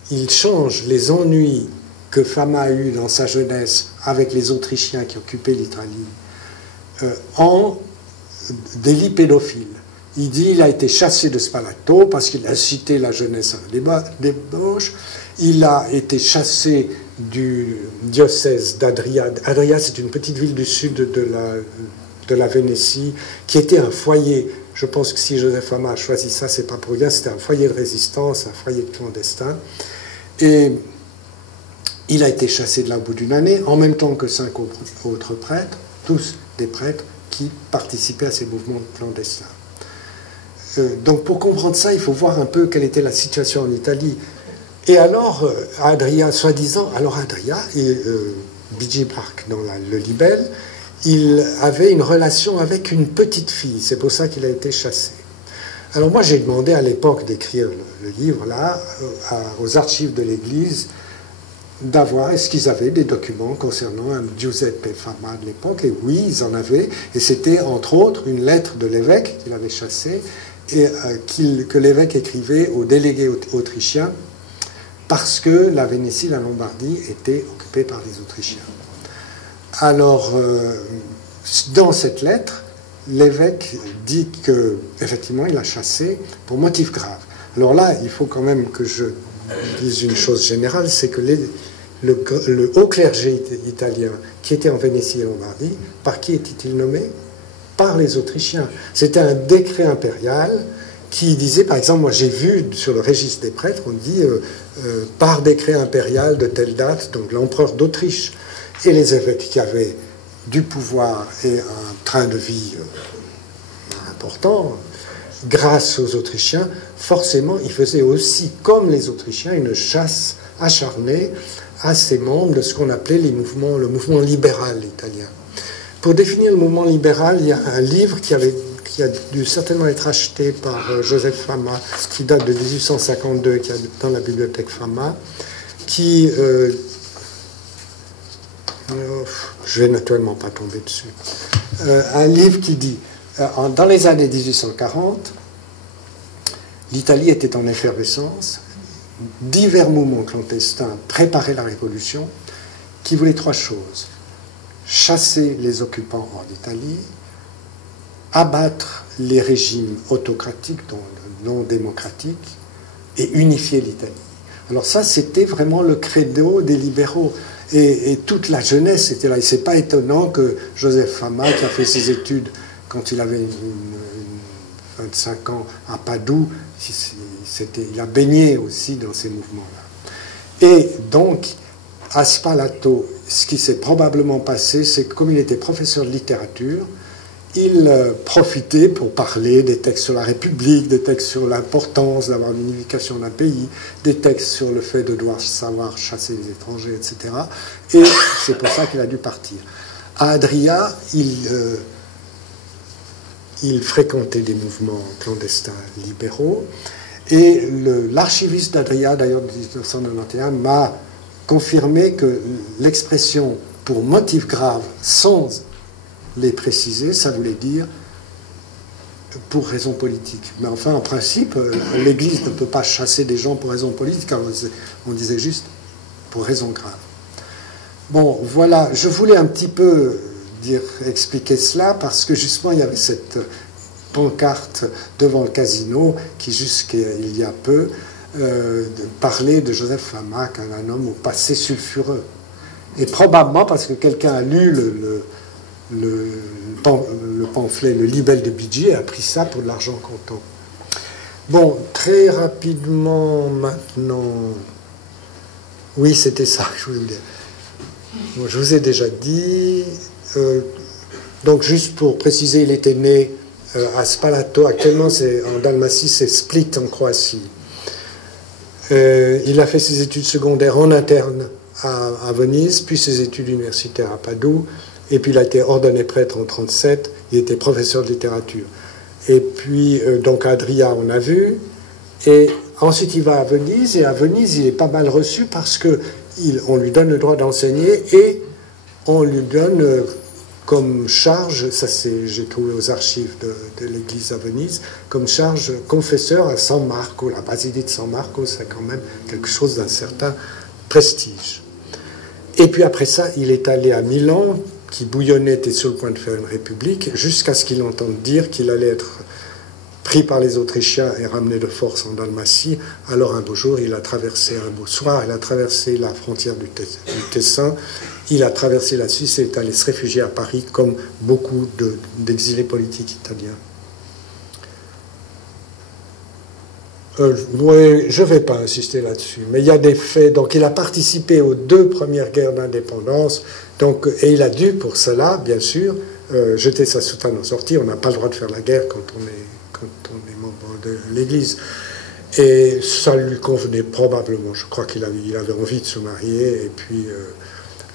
il change les ennuis que Fama a eu dans sa jeunesse avec les Autrichiens qui occupaient l'Italie en délit pédophile. Il dit qu'il a été chassé de Spalato parce qu'il a incité la jeunesse à la débauche. Il a été chassé du diocèse d'Adria. Adria, c'est une petite ville du sud de la Vénétie, qui était un foyer. Je pense que si Joseph Fama a choisi ça, c'est pas pour rien. C'était un foyer de résistance, un foyer de clandestins. Et il a été chassé de là au bout d'une année, en même temps que 5 autres prêtres, tous des prêtres qui participaient à ces mouvements clandestins. Donc pour comprendre ça, il faut voir un peu quelle était la situation en Italie. Et alors, Adria, soi-disant, alors Adria, et Bigi Park dans le libelle, il avait une relation avec une petite fille, c'est pour ça qu'il a été chassé. Alors moi j'ai demandé à l'époque d'écrire le livre là, aux archives de l'Église, d'avoir, est-ce qu'ils avaient des documents concernant un Giuseppe Fama de l'époque, et oui, ils en avaient, et c'était entre autres une lettre de l'évêque qu'il avait chassé, et que l'évêque écrivait aux délégués autrichiens, parce que la Vénétie, la Lombardie, étaient occupées par les Autrichiens. Alors, dans cette lettre, l'évêque dit qu'effectivement, il a chassé pour motif grave. Alors là, il faut quand même que je dise une chose générale, c'est que le haut clergé italien qui était en Vénétie et Lombardie, par qui était-il nommé? Par les Autrichiens. C'était un décret impérial qui disait, par exemple, moi j'ai vu sur le registre des prêtres, on dit par décret impérial de telle date, donc l'empereur d'Autriche. Et les évêques qui avaient du pouvoir et un train de vie important, grâce aux Autrichiens, forcément, ils faisaient aussi, comme les Autrichiens, une chasse acharnée à ces membres de ce qu'on appelait le mouvement libéral italien. Pour définir le mouvement libéral, il y a un livre qui a dû certainement être acheté par Joseph Fama, qui date de 1852, qui est dans la bibliothèque Fama, qui... je vais naturellement pas tomber dessus. Un livre qui dit, dans les années 1840, l'Italie était en effervescence, divers mouvements clandestins préparaient la révolution, qui voulaient 3 choses. Chasser les occupants hors d'Italie, abattre les régimes autocratiques, donc non démocratiques, et unifier l'Italie. Alors ça, c'était vraiment le credo des libéraux. Et toute la jeunesse était là. Et c'est pas étonnant que Joseph Fama, qui a fait ses études quand il avait 25 ans à Padoue, il a baigné aussi dans ces mouvements-là. Et donc, à Spalato, ce qui s'est probablement passé, c'est que comme il était professeur de littérature, il profitait pour parler des textes sur la République, des textes sur l'importance d'avoir une unification d'un pays, des textes sur le fait de devoir savoir chasser les étrangers, etc. Et c'est pour ça qu'il a dû partir. À Adria, il fréquentait des mouvements clandestins libéraux, et l'archiviste d'Adria, d'ailleurs de 1991, m'a confirmé que l'expression « pour motif grave » sans les préciser, ça voulait dire pour raison politique. Mais enfin, en principe, l'Église ne peut pas chasser des gens pour raison politique, car on disait juste pour raison grave. Bon, voilà, je voulais un petit peu expliquer cela, parce que justement, il y avait cette pancarte devant le casino qui, jusqu'il y a peu, parlait de Joseph Fama, un homme au passé sulfureux. Et probablement parce que quelqu'un a lu le pamphlet, le libelle de Bidji, et a pris ça pour de l'argent comptant. Bon, très rapidement maintenant... Oui, c'était ça que je voulais vous dire. Bon, je vous ai déjà dit... donc, juste pour préciser, il était né à Spalato. Actuellement, en Dalmatie, c'est Split, en Croatie. Il a fait ses études secondaires en interne à Venise, puis ses études universitaires à Padoue, et puis il a été ordonné prêtre en 1937, il était professeur de littérature. Et puis, donc à Adria, on a vu, et ensuite il va à Venise, et à Venise, il est pas mal reçu parce qu'on lui donne le droit d'enseigner, et on lui donne comme charge, ça j'ai trouvé aux archives de l'église à Venise, comme charge confesseur à San Marco. La basilique de San Marco, c'est quand même quelque chose d'un certain prestige. Et puis après ça, il est allé à Milan, qui bouillonnait, était sur le point de faire une république, jusqu'à ce qu'il entende dire qu'il allait être pris par les Autrichiens et ramené de force en Dalmatie. Alors un beau jour, il a traversé, un beau soir, il a traversé la frontière du Tessin, il a traversé la Suisse et est allé se réfugier à Paris, comme beaucoup d'exilés politiques italiens. Oui, je ne vais pas insister là-dessus, mais il y a des faits. Donc, il a participé aux 2 premières guerres d'indépendance, et il a dû, pour cela, bien sûr, jeter sa soutane en sortie. On n'a pas le droit de faire la guerre quand on est membre de l'Église. Et ça lui convenait probablement. Je crois qu'il avait envie de se marier, et puis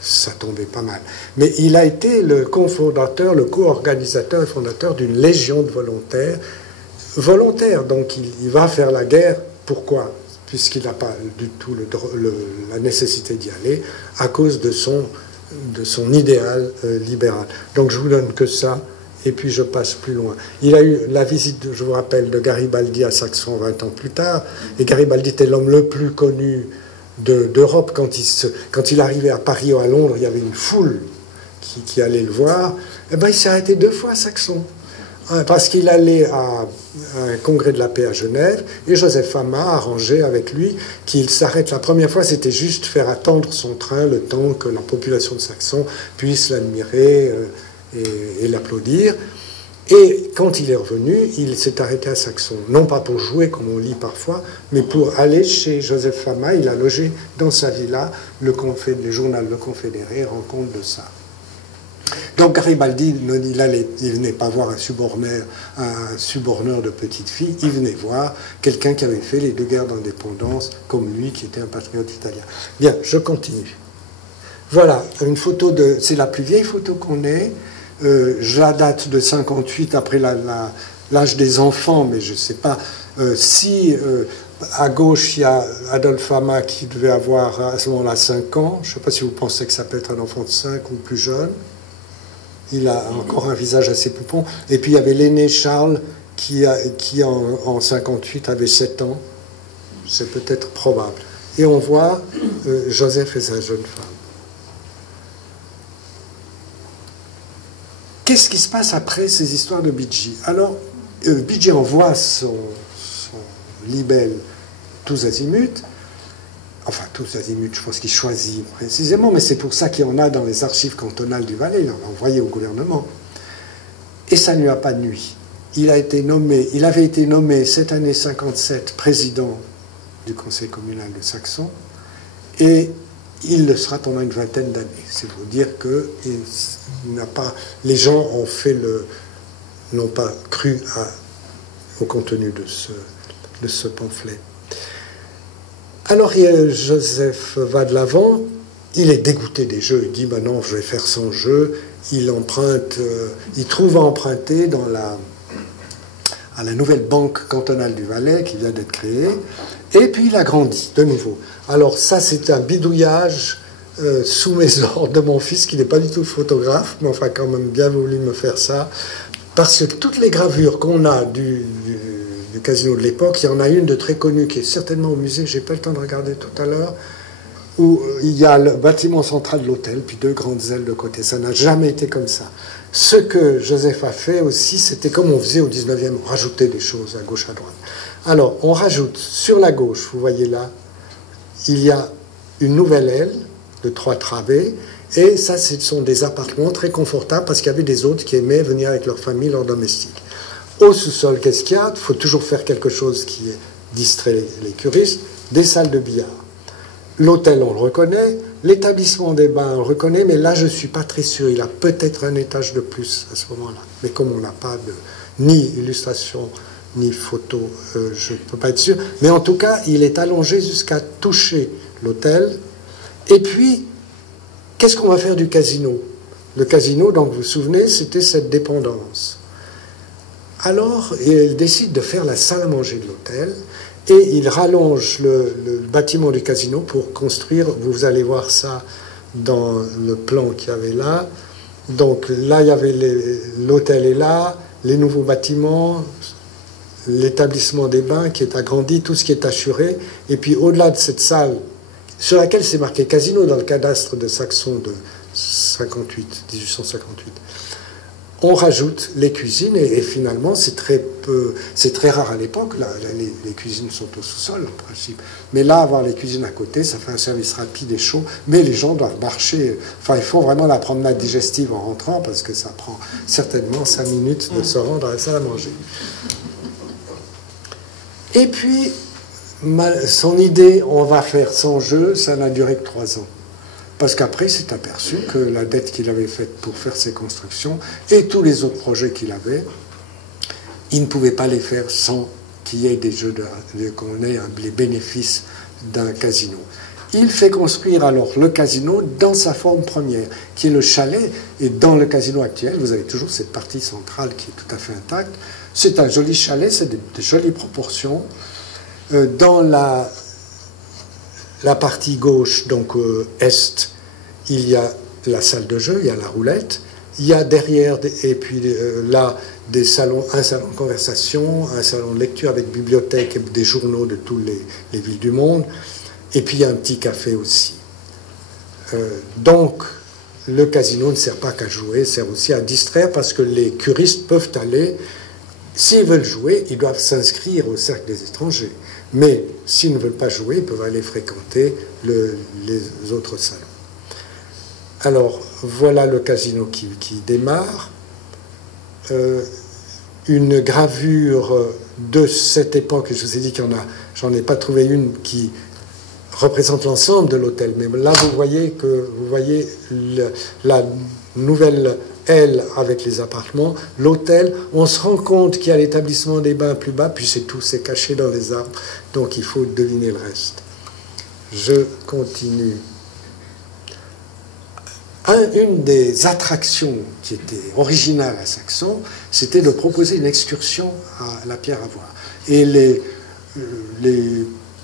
ça tombait pas mal. Mais il a été le cofondateur, le co-organisateur et fondateur d'une légion de volontaires. Donc il va faire la guerre. Pourquoi? Puisqu'il n'a pas du tout la nécessité d'y aller, à cause de son idéal libéral. Donc je vous donne que ça, et puis je passe plus loin. Il a eu la visite, je vous rappelle, de Garibaldi à Saxon 20 ans plus tard, et Garibaldi était l'homme le plus connu d'Europe. Quand il arrivait à Paris ou à Londres, il y avait une foule qui allait le voir. Eh ben, il s'est arrêté 2 fois à Saxon. Parce qu'il allait à un congrès de la paix à Genève, et Joseph Fama a arrangé avec lui qu'il s'arrête. La première fois, c'était juste faire attendre son train le temps que la population de Saxon puisse l'admirer et l'applaudir. Et quand il est revenu, il s'est arrêté à Saxon. Non pas pour jouer, comme on lit parfois, mais pour aller chez Joseph Fama. Il a logé dans sa villa. Le journal Le Confédéré rend compte de ça. Donc Garibaldi, il venait pas voir un suborneur de petite fille, il venait voir quelqu'un qui avait fait les 2 guerres d'indépendance, comme lui, qui était un patriote italien. Bien, je continue. Voilà, une photo c'est la plus vieille photo qu'on ait. Je date de 58, après l'âge des enfants, mais je ne sais pas si à gauche il y a Adolphe Fama qui devait avoir à ce moment-là 5 ans. Je ne sais pas si vous pensez que ça peut être un enfant de 5 ou plus jeune. Il a encore un visage assez poupon. Et puis il y avait l'aîné Charles qui en 58 avait 7 ans. C'est peut-être probable. Et on voit Joseph et sa jeune femme. Qu'est-ce qui se passe après ces histoires de Bidji? Alors, Bidji envoie son libelle tous azimuts. Enfin, tous azimuts, je pense qu'il choisit précisément, mais c'est pour ça qu'il y en a dans les archives cantonales du Valais. Il en a envoyé au gouvernement. Et ça ne lui a pas nui. Il avait été nommé cette année 57 président du conseil communal de Saxon. Et il le sera pendant une vingtaine d'années. C'est pour dire que les gens n'ont pas cru au contenu de ce pamphlet. Alors Joseph va de l'avant, il est dégoûté des jeux, il dit maintenant je vais faire son jeu, il trouve à emprunter à la nouvelle banque cantonale du Valais qui vient d'être créée, et puis il agrandit de nouveau. Alors ça c'est un bidouillage sous mes ordres de mon fils qui n'est pas du tout photographe, mais enfin quand même bien voulu me faire ça, parce que toutes les gravures qu'on a du casino de l'époque, il y en a une de très connue qui est certainement au musée, j'ai pas le temps de regarder tout à l'heure, où il y a le bâtiment central de l'hôtel, puis 2 grandes ailes de côté. Ça n'a jamais été comme ça. Ce que Joseph a fait aussi, c'était comme on faisait au 19e, on rajoutait des choses à gauche, à droite. Alors, on rajoute sur la gauche, vous voyez là, il y a une nouvelle aile de 3 travées, et ça, ce sont des appartements très confortables parce qu'il y avait des hôtes qui aimaient venir avec leur famille, leurs domestiques. Au sous-sol, qu'est-ce qu'il y a? Il faut toujours faire quelque chose qui distrait les curistes, des salles de billard. L'hôtel, on le reconnaît. L'établissement des bains, on le reconnaît. Mais là, je ne suis pas très sûr. Il a peut-être un étage de plus à ce moment-là. Mais comme on n'a pas ni illustration, ni photo, je ne peux pas être sûr. Mais en tout cas, il est allongé jusqu'à toucher l'hôtel. Et puis, qu'est-ce qu'on va faire du casino? Le casino, donc vous vous souvenez, c'était cette dépendance. Alors, il décide de faire la salle à manger de l'hôtel. Et il rallonge le bâtiment du casino pour construire, vous allez voir ça dans le plan qu'il y avait là. Donc là, il y avait l'hôtel est là, les nouveaux bâtiments, l'établissement des bains qui est agrandi, tout ce qui est assuré. Et puis au-delà de cette salle, sur laquelle c'est marqué casino dans le cadastre de Saxon de 1858, on rajoute les cuisines et finalement c'est très rare à l'époque. Les cuisines sont au sous-sol en principe. Mais là, avoir les cuisines à côté, ça fait un service rapide et chaud. Mais les gens doivent marcher. Enfin, il faut vraiment la promenade digestive en rentrant parce que ça prend certainement 5 minutes de se rendre à la salle à manger. Et puis, son idée, on va faire son jeu, ça n'a duré que 3 ans. Parce qu'après, il s'est aperçu que la dette qu'il avait faite pour faire ses constructions et tous les autres projets qu'il avait, il ne pouvait pas les faire sans qu'il y ait des jeux qu'on ait les bénéfices d'un casino. Il fait construire alors le casino dans sa forme première, qui est le chalet. Et dans le casino actuel, vous avez toujours cette partie centrale qui est tout à fait intacte. C'est un joli chalet, c'est de jolies proportions. Dans la partie gauche, donc est, il y a la salle de jeu, il y a la roulette, il y a derrière, et puis là, des salons, un salon de conversation, un salon de lecture avec bibliothèque et des journaux de toutes les villes du monde, et puis il y a un petit café aussi. Donc, le casino ne sert pas qu'à jouer, sert aussi à distraire, parce que les curistes peuvent aller, s'ils veulent jouer, ils doivent s'inscrire au cercle des étrangers. Mais s'ils ne veulent pas jouer, ils peuvent aller fréquenter les autres salons. Alors, voilà le casino qui démarre. Une gravure de cette époque, je vous ai dit qu'il y en a, j'en ai pas trouvé une qui représente l'ensemble de l'hôtel. Mais là, vous voyez la nouvelle aile avec les appartements, l'hôtel. On se rend compte qu'il y a l'établissement des bains plus bas, puis c'est tout, c'est caché dans les arbres. Donc, il faut deviner le reste. Je continue. Une des attractions qui était originale à Saxon, c'était de proposer une excursion à la pierre à voir. Et les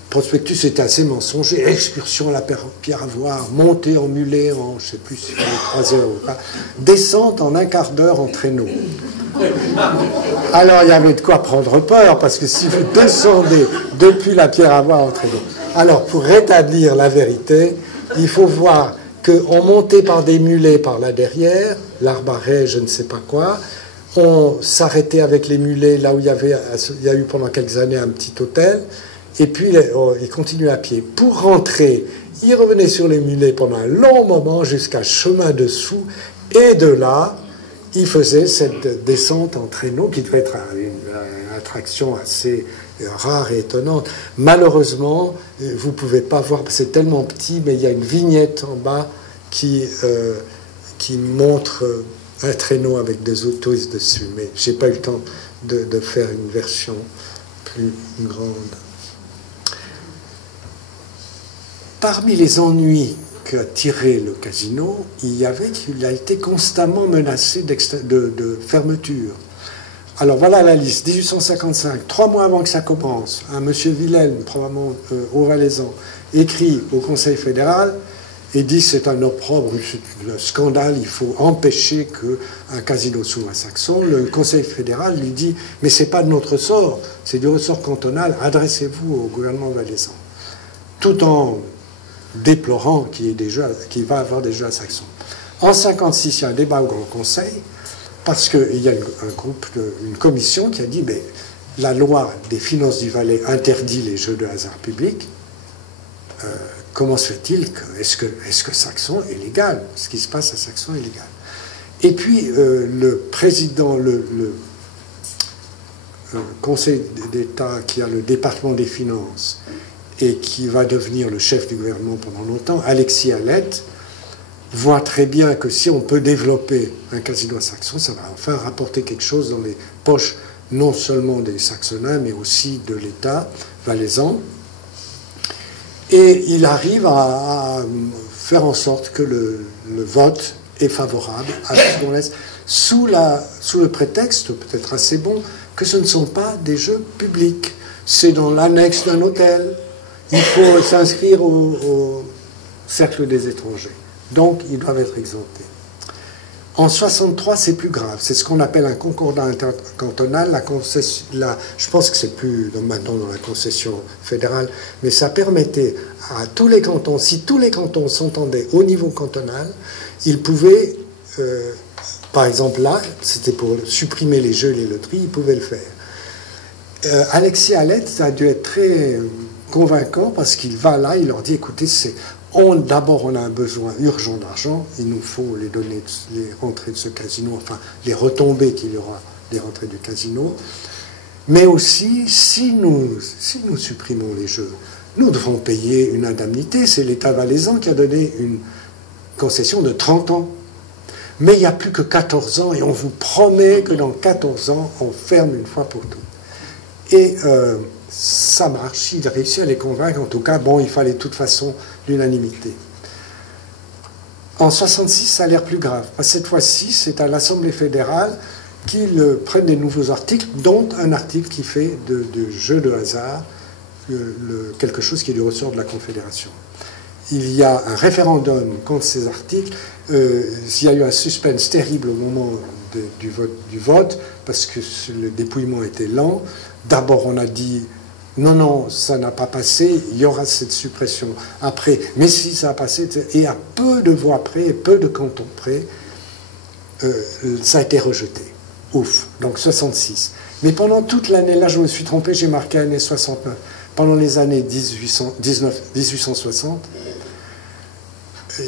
prospectus étaient assez mensongers. Excursion à la pierre à voir, montée en mulet en, je ne sais plus si c'était 3 heures ou pas, descente en 1/4 d'heure en traîneau. Alors il y avait de quoi prendre peur, parce que si vous descendez depuis la pierre à voir en traîneau. Alors pour rétablir la vérité, il faut voir qu'on montait par des mulets par là derrière, l'arbaret, je ne sais pas quoi. On s'arrêtait avec les mulets là où il y a eu pendant quelques années un petit hôtel. Et puis il continuait à pied. Pour rentrer, il revenait sur les mulets pendant un long moment jusqu'à chemin dessous. Et de là, il faisait cette descente en traîneau qui devait être à attraction assez rare et étonnante. Malheureusement, vous ne pouvez pas voir, c'est tellement petit, mais il y a une vignette en bas qui montre un traîneau avec des autoristes dessus. Mais je n'ai pas eu le temps de faire une version plus grande. Parmi les ennuis qu'a tiré le casino, il a été constamment menacé de fermeture. Alors voilà la liste. 1855, 3 mois avant que ça commence, un monsieur Wilhelm, probablement au Valaisan, écrit au Conseil fédéral et dit c'est un opprobre, c'est un scandale, il faut empêcher qu'un casino s'ouvre à Saxon. Le Conseil fédéral lui dit mais c'est pas de notre ressort, c'est du ressort cantonal, adressez-vous au gouvernement valaisan. Tout en déplorant qu'il va avoir des jeux à Saxon. En 1956, il y a un débat au Grand Conseil, parce qu'il y a une commission qui a dit mais la loi des finances du Valais interdit les jeux de hasard publics. Comment se fait-il que est-ce que Saxon est légal? Ce qui se passe à Saxon est légal. Et puis le président, le Conseil d'État qui a le département des finances et qui va devenir le chef du gouvernement pendant longtemps, Alexis Alette, voit très bien que si on peut développer un casino à Saxon, ça va enfin rapporter quelque chose dans les poches non seulement des Saxonnins, mais aussi de l'État valaisan. Et il arrive à faire en sorte que le vote est favorable à ce qu'on laisse, sous le prétexte, peut-être assez bon, que ce ne sont pas des jeux publics. C'est dans l'annexe d'un hôtel. Il faut s'inscrire au cercle des étrangers. Donc, ils doivent être exemptés. En 1963, c'est plus grave. C'est ce qu'on appelle un concordat intercantonal. Je pense que c'est plus maintenant dans la concession fédérale, mais ça permettait à tous les cantons, si tous les cantons s'entendaient au niveau cantonal, ils pouvaient, par exemple là, c'était pour supprimer les jeux et les loteries, ils pouvaient le faire. Alexis Alette, ça a dû être très convaincant parce qu'il va là, il leur dit, écoutez, d'abord, on a un besoin urgent d'argent. Il nous faut les rentrées de ce casino, enfin, les retombées qu'il y aura des rentrées du casino. Mais aussi, si nous supprimons les jeux, nous devons payer une indemnité. C'est l'État valaisan qui a donné une concession de 30 ans. Mais il n'y a plus que 14 ans et on vous promet que dans 14 ans, on ferme une fois pour toutes. Et ça marche, il a réussi à les convaincre. En tout cas, bon, il fallait de toute façon l'unanimité. En 1966, ça a l'air plus grave. Cette fois-ci, c'est à l'Assemblée fédérale qu'ils prennent des nouveaux articles, dont un article qui fait de jeux de hasard quelque chose qui est du ressort de la Confédération. Il y a un référendum contre ces articles. Il y a eu un suspense terrible au moment du vote, parce que le dépouillement était lent. D'abord, on a dit non, ça n'a pas passé, il y aura cette suppression après. Mais si ça a passé, et à peu de voix près, peu de cantons près, ça a été rejeté. Ouf, donc 66. Mais pendant toute l'année, là je me suis trompé, j'ai marqué année 69. Pendant les années 1860,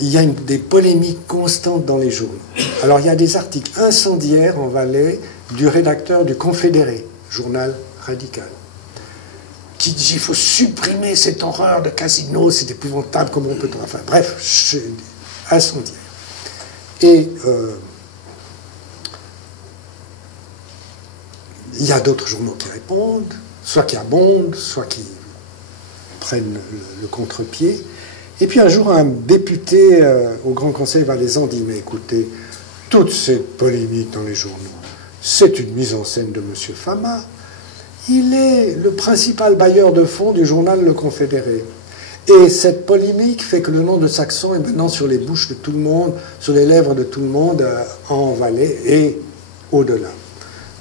il y a des polémiques constantes dans les journaux. Alors il y a des articles incendiaires en Valais du rédacteur du Confédéré, journal radical, qui dit il faut supprimer cette horreur de casino, c'est épouvantable, comment on peut... Enfin bref, incendiaire. Et il y a d'autres journaux qui répondent, soit qui abondent, soit qui prennent le contre-pied. Et puis un jour, un député au Grand Conseil valaisan dit, mais écoutez, toute cette polémique dans les journaux, c'est une mise en scène de M. Fama. Il est le principal bailleur de fonds du journal Le Confédéré. Et cette polémique fait que le nom de Saxon est maintenant sur les bouches de tout le monde, sur les lèvres de tout le monde en Valais et au-delà.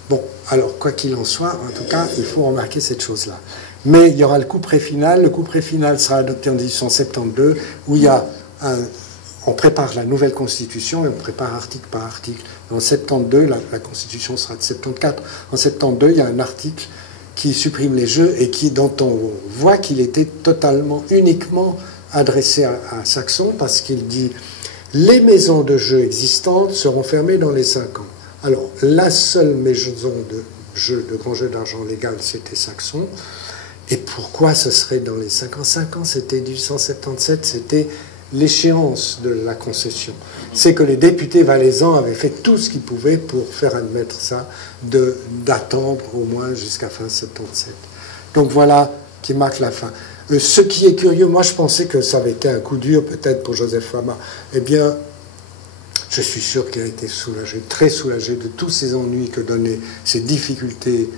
Bon, alors, quoi qu'il en soit, en tout cas, il faut remarquer cette chose-là. Mais il y aura le couperet final. Le couperet final sera adopté en 1872, où il y a on prépare la nouvelle Constitution et on prépare article par article. En 72, la Constitution sera de 74. En 72, il y a un article qui supprime les jeux et dont on voit qu'il était uniquement adressé à Saxon, parce qu'il dit « Les maisons de jeux existantes seront fermées dans les 5 ans ». Alors, la seule maison de grand jeu d'argent légal, c'était saxon. Et pourquoi ce serait dans les 55 ans? C'était 1877, c'était l'échéance de la concession. C'est que les députés valaisans avaient fait tout ce qu'ils pouvaient pour faire admettre ça, d'attendre au moins jusqu'à fin 77. Donc voilà qui marque la fin. Ce qui est curieux, moi je pensais que ça avait été un coup dur peut-être pour Joseph Fama. Eh bien, je suis sûr qu'il a été soulagé, très soulagé de tous ces ennuis que donnaient ces difficultés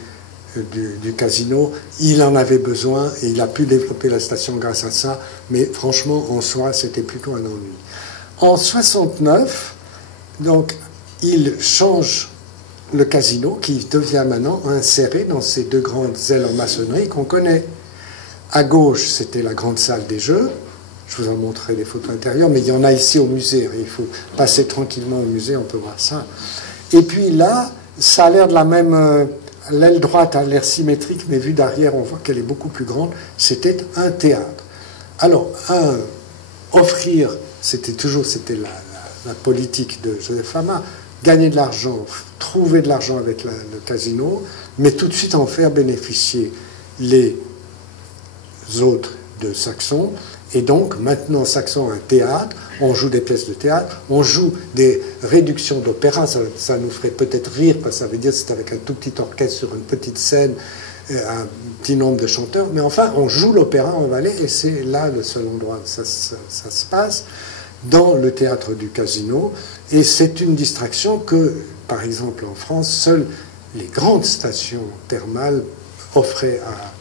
du casino. Il en avait besoin et il a pu développer la station grâce à ça, mais franchement, en soi, c'était plutôt un ennui. En 69, donc, il change le casino qui devient maintenant inséré dans ces deux grandes ailes en maçonnerie qu'on connaît. À gauche, c'était la grande salle des jeux. Je vous en montrerai les photos intérieures, mais il y en a ici au musée. Il faut passer tranquillement au musée, on peut voir ça. Et puis là, ça a l'air de la même... L'aile droite a l'air symétrique, mais vue d'arrière, on voit qu'elle est beaucoup plus grande. C'était un théâtre. Alors, offrir, c'était la politique de Joseph Fama, gagner de l'argent, trouver de l'argent avec le casino, mais tout de suite en faire bénéficier les autres de Saxon. Et donc, maintenant, Saxon a un théâtre, on joue des pièces de théâtre, on joue des réductions d'opéra, ça nous ferait peut-être rire, parce que ça veut dire que c'est avec un tout petit orchestre sur une petite scène, un petit nombre de chanteurs, mais enfin, on joue l'opéra en Valais, et c'est là le seul endroit où ça se passe, dans le théâtre du casino, et c'est une distraction que, par exemple, en France, seules les grandes stations thermales offraient à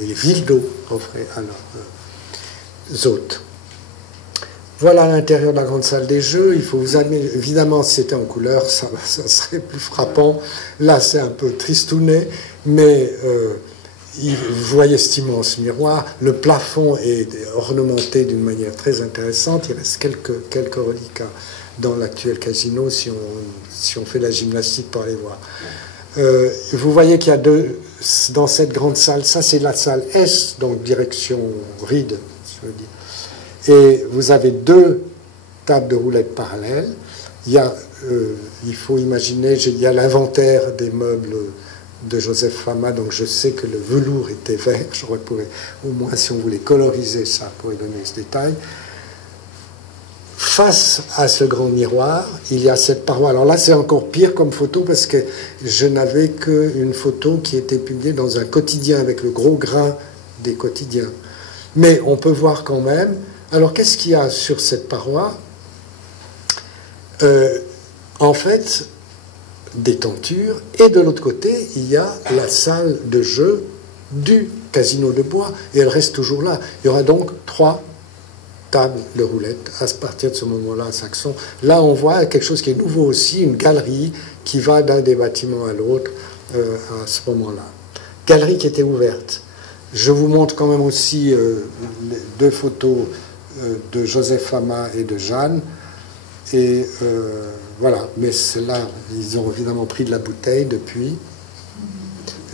les villes d'eau offraient à leurs hôtes. Voilà l'intérieur de la grande salle des jeux. Il faut vous admettre, évidemment, si c'était en couleur, ça serait plus frappant. Là, c'est un peu tristounet, mais vous voyez cet immense miroir. Le plafond est ornementé d'une manière très intéressante. Il reste quelques reliquats dans l'actuel casino si on fait la gymnastique pour aller voir. Vous voyez qu'il y a dans cette grande salle, ça c'est la salle S, donc direction ride, je veux dire. Et vous avez deux tables de roulettes parallèles. Il faut imaginer, il y a l'inventaire des meubles de Joseph Fama, donc je sais que le velours était vert. Je pourrais, au moins si on voulait coloriser ça, pourrait donner ce détail. Face à ce grand miroir, il y a cette paroi. Alors là, c'est encore pire comme photo parce que je n'avais qu'une photo qui était publiée dans un quotidien avec le gros grain des quotidiens. Mais on peut voir quand même. Alors, qu'est-ce qu'il y a sur cette paroi? En fait, des tentures. Et de l'autre côté, il y a la salle de jeu du casino de bois. Et elle reste toujours là. Il y aura donc 3 table de roulettes à partir de ce moment-là à Saxon. Là, on voit quelque chose qui est nouveau aussi, une galerie qui va d'un des bâtiments à l'autre à ce moment-là. Galerie qui était ouverte. Je vous montre quand même aussi 2 photos de Joseph Fama et de Jeanne. Et voilà, mais celle-là, ils ont évidemment pris de la bouteille depuis.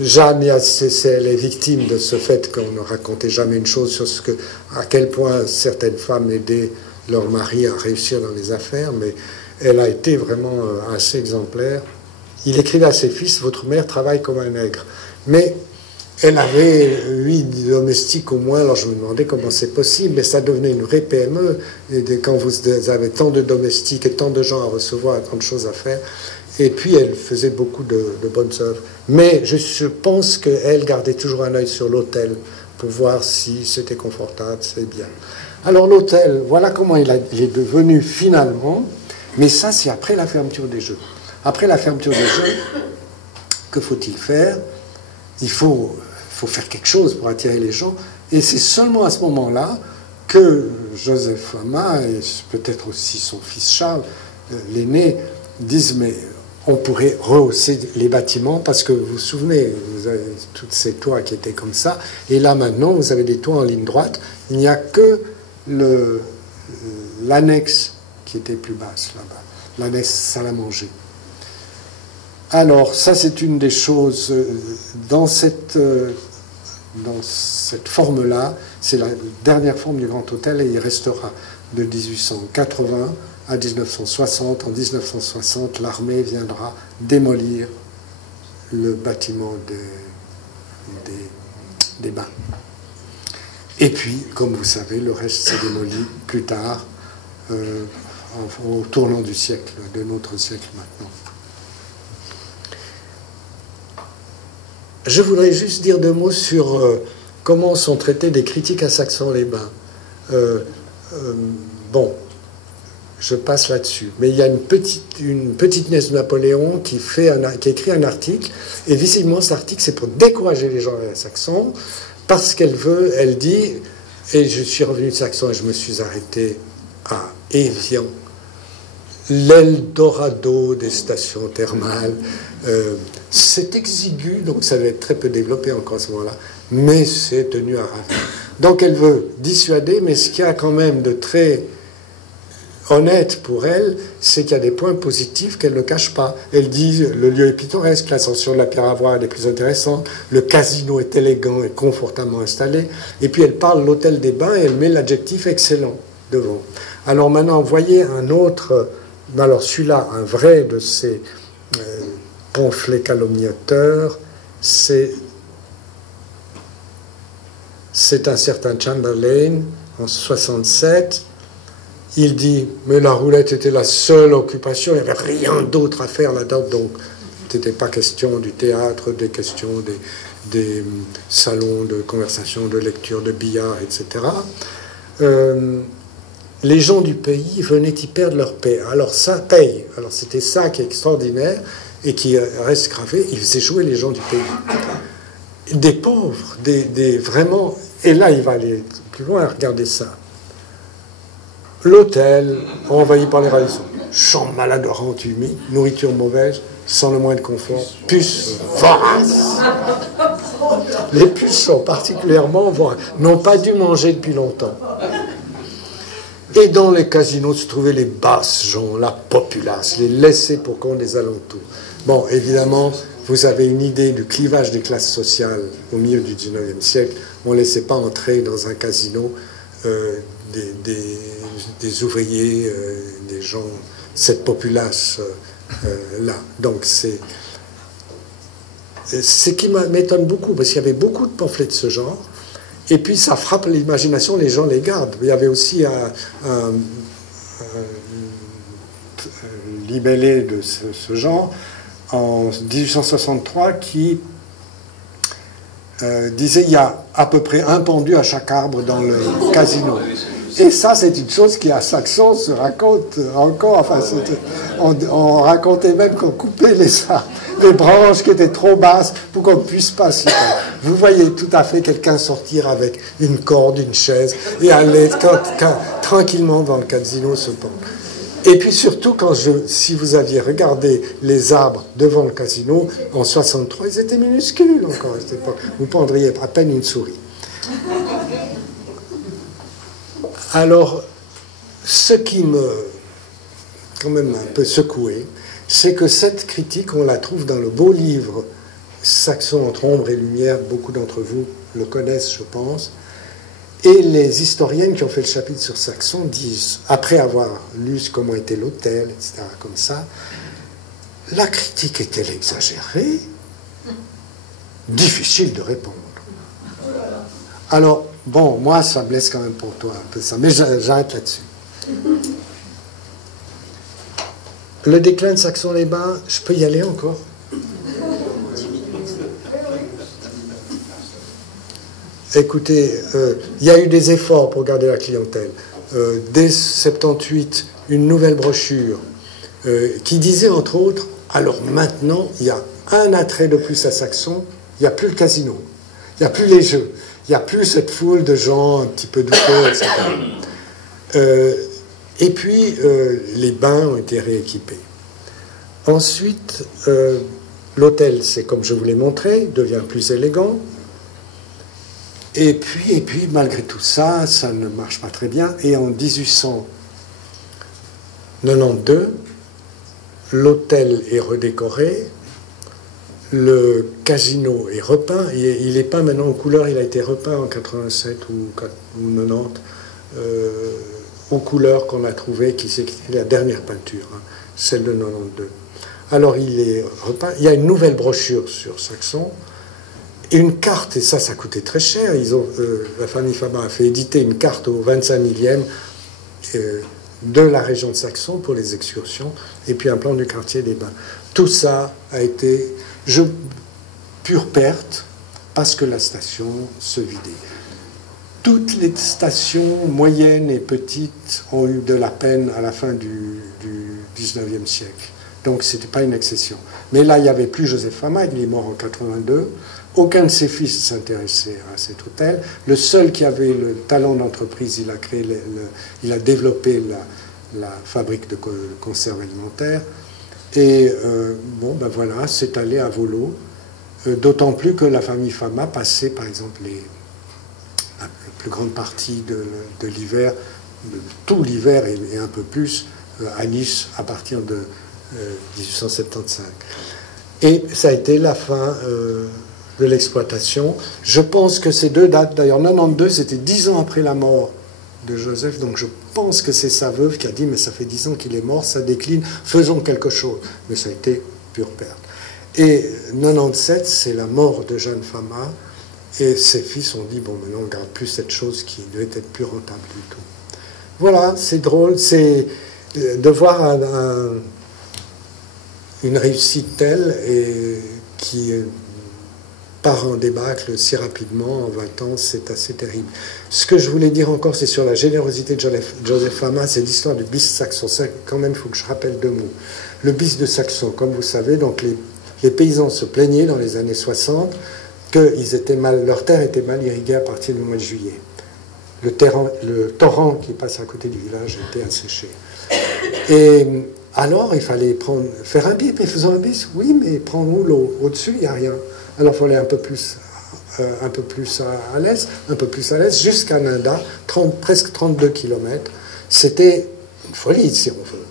Jeanne, elle est victime de ce fait qu'on ne racontait jamais une chose sur à quel point certaines femmes aidaient leur mari à réussir dans les affaires, mais elle a été vraiment assez exemplaire. Il écrivait à ses fils, « Votre mère travaille comme un nègre ». Mais elle avait 8 domestiques au moins, alors je me demandais comment c'est possible, mais ça devenait une vraie PME. Et quand vous avez tant de domestiques et tant de gens à recevoir, tant de choses à faire, et puis elle faisait beaucoup de bonnes œuvres. Mais je pense qu'elle gardait toujours un œil sur l'hôtel pour voir si c'était confortable, c'est bien. Alors l'hôtel, voilà comment il est devenu finalement, mais ça c'est après la fermeture des jeux. Après la fermeture des jeux, que faut-il faire? Il faut faire quelque chose pour attirer les gens, et c'est seulement à ce moment-là que Joseph Fama, et peut-être aussi son fils Charles, l'aîné, disent, mais on pourrait rehausser les bâtiments, parce que vous vous souvenez, vous avez toutes ces toits qui étaient comme ça, et là maintenant, vous avez des toits en ligne droite, il n'y a que l'annexe qui était plus basse là-bas, l'annexe salle à manger. Alors, ça c'est une des choses, dans cette forme-là, c'est la dernière forme du Grand Hôtel, et il restera de 1880 à 1960. En 1960, l'armée viendra démolir le bâtiment des bains. Et puis, comme vous savez, le reste s'est démoli plus tard, au tournant du siècle, de notre siècle maintenant. Je voudrais juste dire 2 mots sur comment sont traitées des critiques à Saxon-les-Bains. Bon, je passe là-dessus. Mais il y a une petite nièce de Napoléon qui écrit un article, et visiblement cet article c'est pour décourager les gens à Saxon, parce qu'elle veut, elle dit, et je suis revenu de Saxon et je me suis arrêté à Évian, l'Eldorado des stations thermales. C'est exigu, donc ça va être très peu développé encore à ce moment-là, mais c'est tenu à ravir. Donc elle veut dissuader, mais ce qu'il y a quand même de très honnête pour elle, c'est qu'il y a des points positifs qu'elle ne cache pas. Elle dit le lieu est pittoresque, l'ascension de la pierre à voir est plus intéressante, le casino est élégant et confortablement installé, et puis elle parle de l'hôtel des Bains et elle met l'adjectif excellent devant. Alors maintenant, voyez un autre, alors celui-là, un vrai de ces pamphlets calomniateurs, c'est un certain Chamberlain en 67. Il dit, mais la roulette était la seule occupation, il n'y avait rien d'autre à faire là-dedans, donc il n'était pas question du théâtre, des questions des salons de conversation, de lecture, de billard, etc. Les gens du pays venaient y perdre leur paix. Alors ça paye. Alors c'était ça qui est extraordinaire et qui reste gravé. Ils faisaient jouer les gens du pays. Des pauvres, vraiment... Et là, il va aller plus loin, regardez ça. L'hôtel, envahi par les radiations, chambre malodorante, humide, nourriture mauvaise, sans le moindre confort, puces voraces. Les puces sont particulièrement voraces, n'ont pas dû manger depuis longtemps. Et dans les casinos se trouvaient les basses gens, la populace, les laissés pour compte des alentours. Bon, évidemment, vous avez une idée du clivage des classes sociales au milieu du 19e siècle. On ne laissait pas entrer dans un casino des ouvriers, des gens, cette populace-là. Donc c'est ce qui m'étonne beaucoup, parce qu'il y avait beaucoup de pamphlets de ce genre, et puis ça frappe l'imagination, les gens les gardent. Il y avait aussi un libellé de ce genre en 1863 qui disait il y a à peu près un pendu à chaque arbre dans le casino. Et ça, c'est une chose qui, à Saxon, se raconte encore. Enfin, on racontait même qu'on coupait les branches qui étaient trop basses pour qu'on ne puisse pas s'y faire. Vous voyez tout à fait quelqu'un sortir avec une corde, une chaise, et aller tranquillement dans le casino se pendre. Et puis surtout, si vous aviez regardé les arbres devant le casino, en 63, ils étaient minuscules encore à cette époque. Vous pendriez à peine une souris. Alors, ce qui me, quand même un peu secoué, c'est que cette critique, on la trouve dans le beau livre Saxon entre ombre et lumière, beaucoup d'entre vous le connaissent, je pense, et les historiennes qui ont fait le chapitre sur Saxon disent, après avoir lu comment était l'hôtel, etc., comme ça, la critique est-elle exagérée? Difficile de répondre. Alors, bon, moi, ça me laisse quand même pour toi un peu ça, mais j'arrête là-dessus. Le déclin de Saxon-les-Bains, je peux y aller encore? Écoutez, il y a eu des efforts pour garder la clientèle. Dès 78, une nouvelle brochure qui disait, entre autres, alors maintenant, il y a un attrait de plus à Saxon, il n'y a plus le casino, il n'y a plus les jeux, il n'y a plus cette foule de gens un petit peu douteux, etc. Et puis, les bains ont été rééquipés. Ensuite, l'hôtel, c'est comme je vous l'ai montré, devient plus élégant. Et puis, malgré tout ça, ça ne marche pas très bien. Et en 1892, l'hôtel est redécoré, le casino est repeint. Il n'est pas maintenant en couleur, il a été repeint en 87 ou 90, aux couleurs qu'on a trouvées, qui c'est la dernière peinture, hein, celle de 92. Alors il est repeint. Il y a une nouvelle brochure sur Saxon, et une carte, et ça coûtait très cher. La famille Fama a fait éditer une carte au 25 millième de la région de Saxon pour les excursions, et puis un plan du quartier des Bains. Tout ça a été pure perte, parce que la station se vidait. Toutes les stations moyennes et petites ont eu de la peine à la fin du 19e siècle. Donc ce n'était pas une exception. Mais là, il n'y avait plus Joseph Fama, il est mort en 82. Aucun de ses fils ne s'intéressait à cet hôtel. Le seul qui avait le talent d'entreprise, il a développé la fabrique de conserves alimentaires. Et bon, ben voilà, c'est allé à volo. D'autant plus que la famille Fama passait, par exemple, la plus grande partie de l'hiver, tout l'hiver et un peu plus, à Nice à partir de 1875. Et ça a été la fin de l'exploitation. Je pense que ces deux dates, d'ailleurs 92, c'était 10 ans après la mort de Joseph, donc je pense que c'est sa veuve qui a dit, mais ça fait 10 ans qu'il est mort, ça décline, faisons quelque chose. Mais ça a été pure perte. Et 97, c'est la mort de Jeanne Fama, et ses fils ont dit, bon, maintenant on ne garde plus cette chose qui devait être plus rentable du tout. Voilà, c'est drôle, c'est de voir une réussite telle et qui part en débâcle si rapidement, en 20 ans, c'est assez terrible. Ce que je voulais dire encore, c'est sur la générosité de Joseph Fama, c'est l'histoire du bis saxon. Ça, quand même, il faut que je rappelle deux mots. Le bis de Saxon, comme vous savez, donc les paysans se plaignaient dans les années 60 que leur terre était mal irriguée à partir du mois de juillet. Le torrent qui passe à côté du village était asséché. Et alors, il fallait faire un bis. Mais faisons un bis, oui, mais prends-nous l'eau. Au-dessus, il n'y a rien. Alors, il fallait un peu plus à l'est, un peu plus à l'est, jusqu'à Nanda, presque 32 km. C'était une folie, si on veut.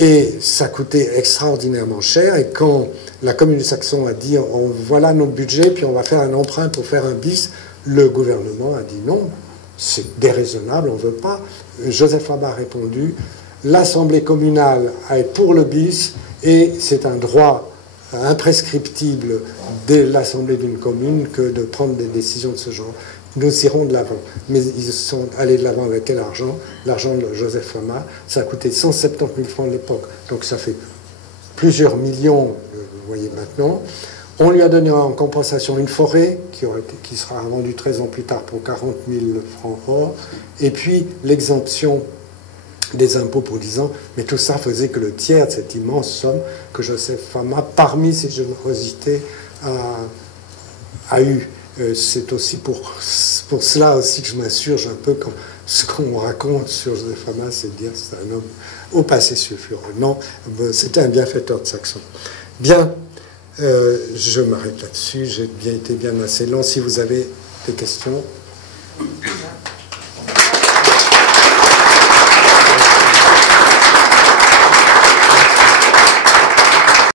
Et ça coûtait extraordinairement cher. Et quand la commune de Saxon a dit voilà notre budget, puis on va faire un emprunt pour faire un bis, le gouvernement a dit non, c'est déraisonnable, on ne veut pas. Joseph Fama a répondu l'Assemblée communale est pour le bis et c'est un droit imprescriptible de l'Assemblée d'une commune que de prendre des décisions de ce genre. Nous irons de l'avant. Mais ils sont allés de l'avant avec quel argent? L'argent de Joseph Fama. Ça a coûté 170 000 francs de l'époque. Donc ça fait plusieurs millions, vous voyez maintenant. On lui a donné en compensation une forêt qui sera vendue 13 ans plus tard pour 40 000 francs or. Et puis l'exemption des impôts pour 10 ans. Mais tout ça faisait que le tiers de cette immense somme que Joseph Fama, parmi ses générosités, a eu. C'est aussi pour cela aussi que je m'insurge un peu quand ce qu'on raconte sur Joseph Fama, c'est de dire que c'est un homme au passé sulfureux. Non, c'était un bienfaiteur de Saxon. Bien, je m'arrête là-dessus. J'ai été bien assez long. Si vous avez des questions.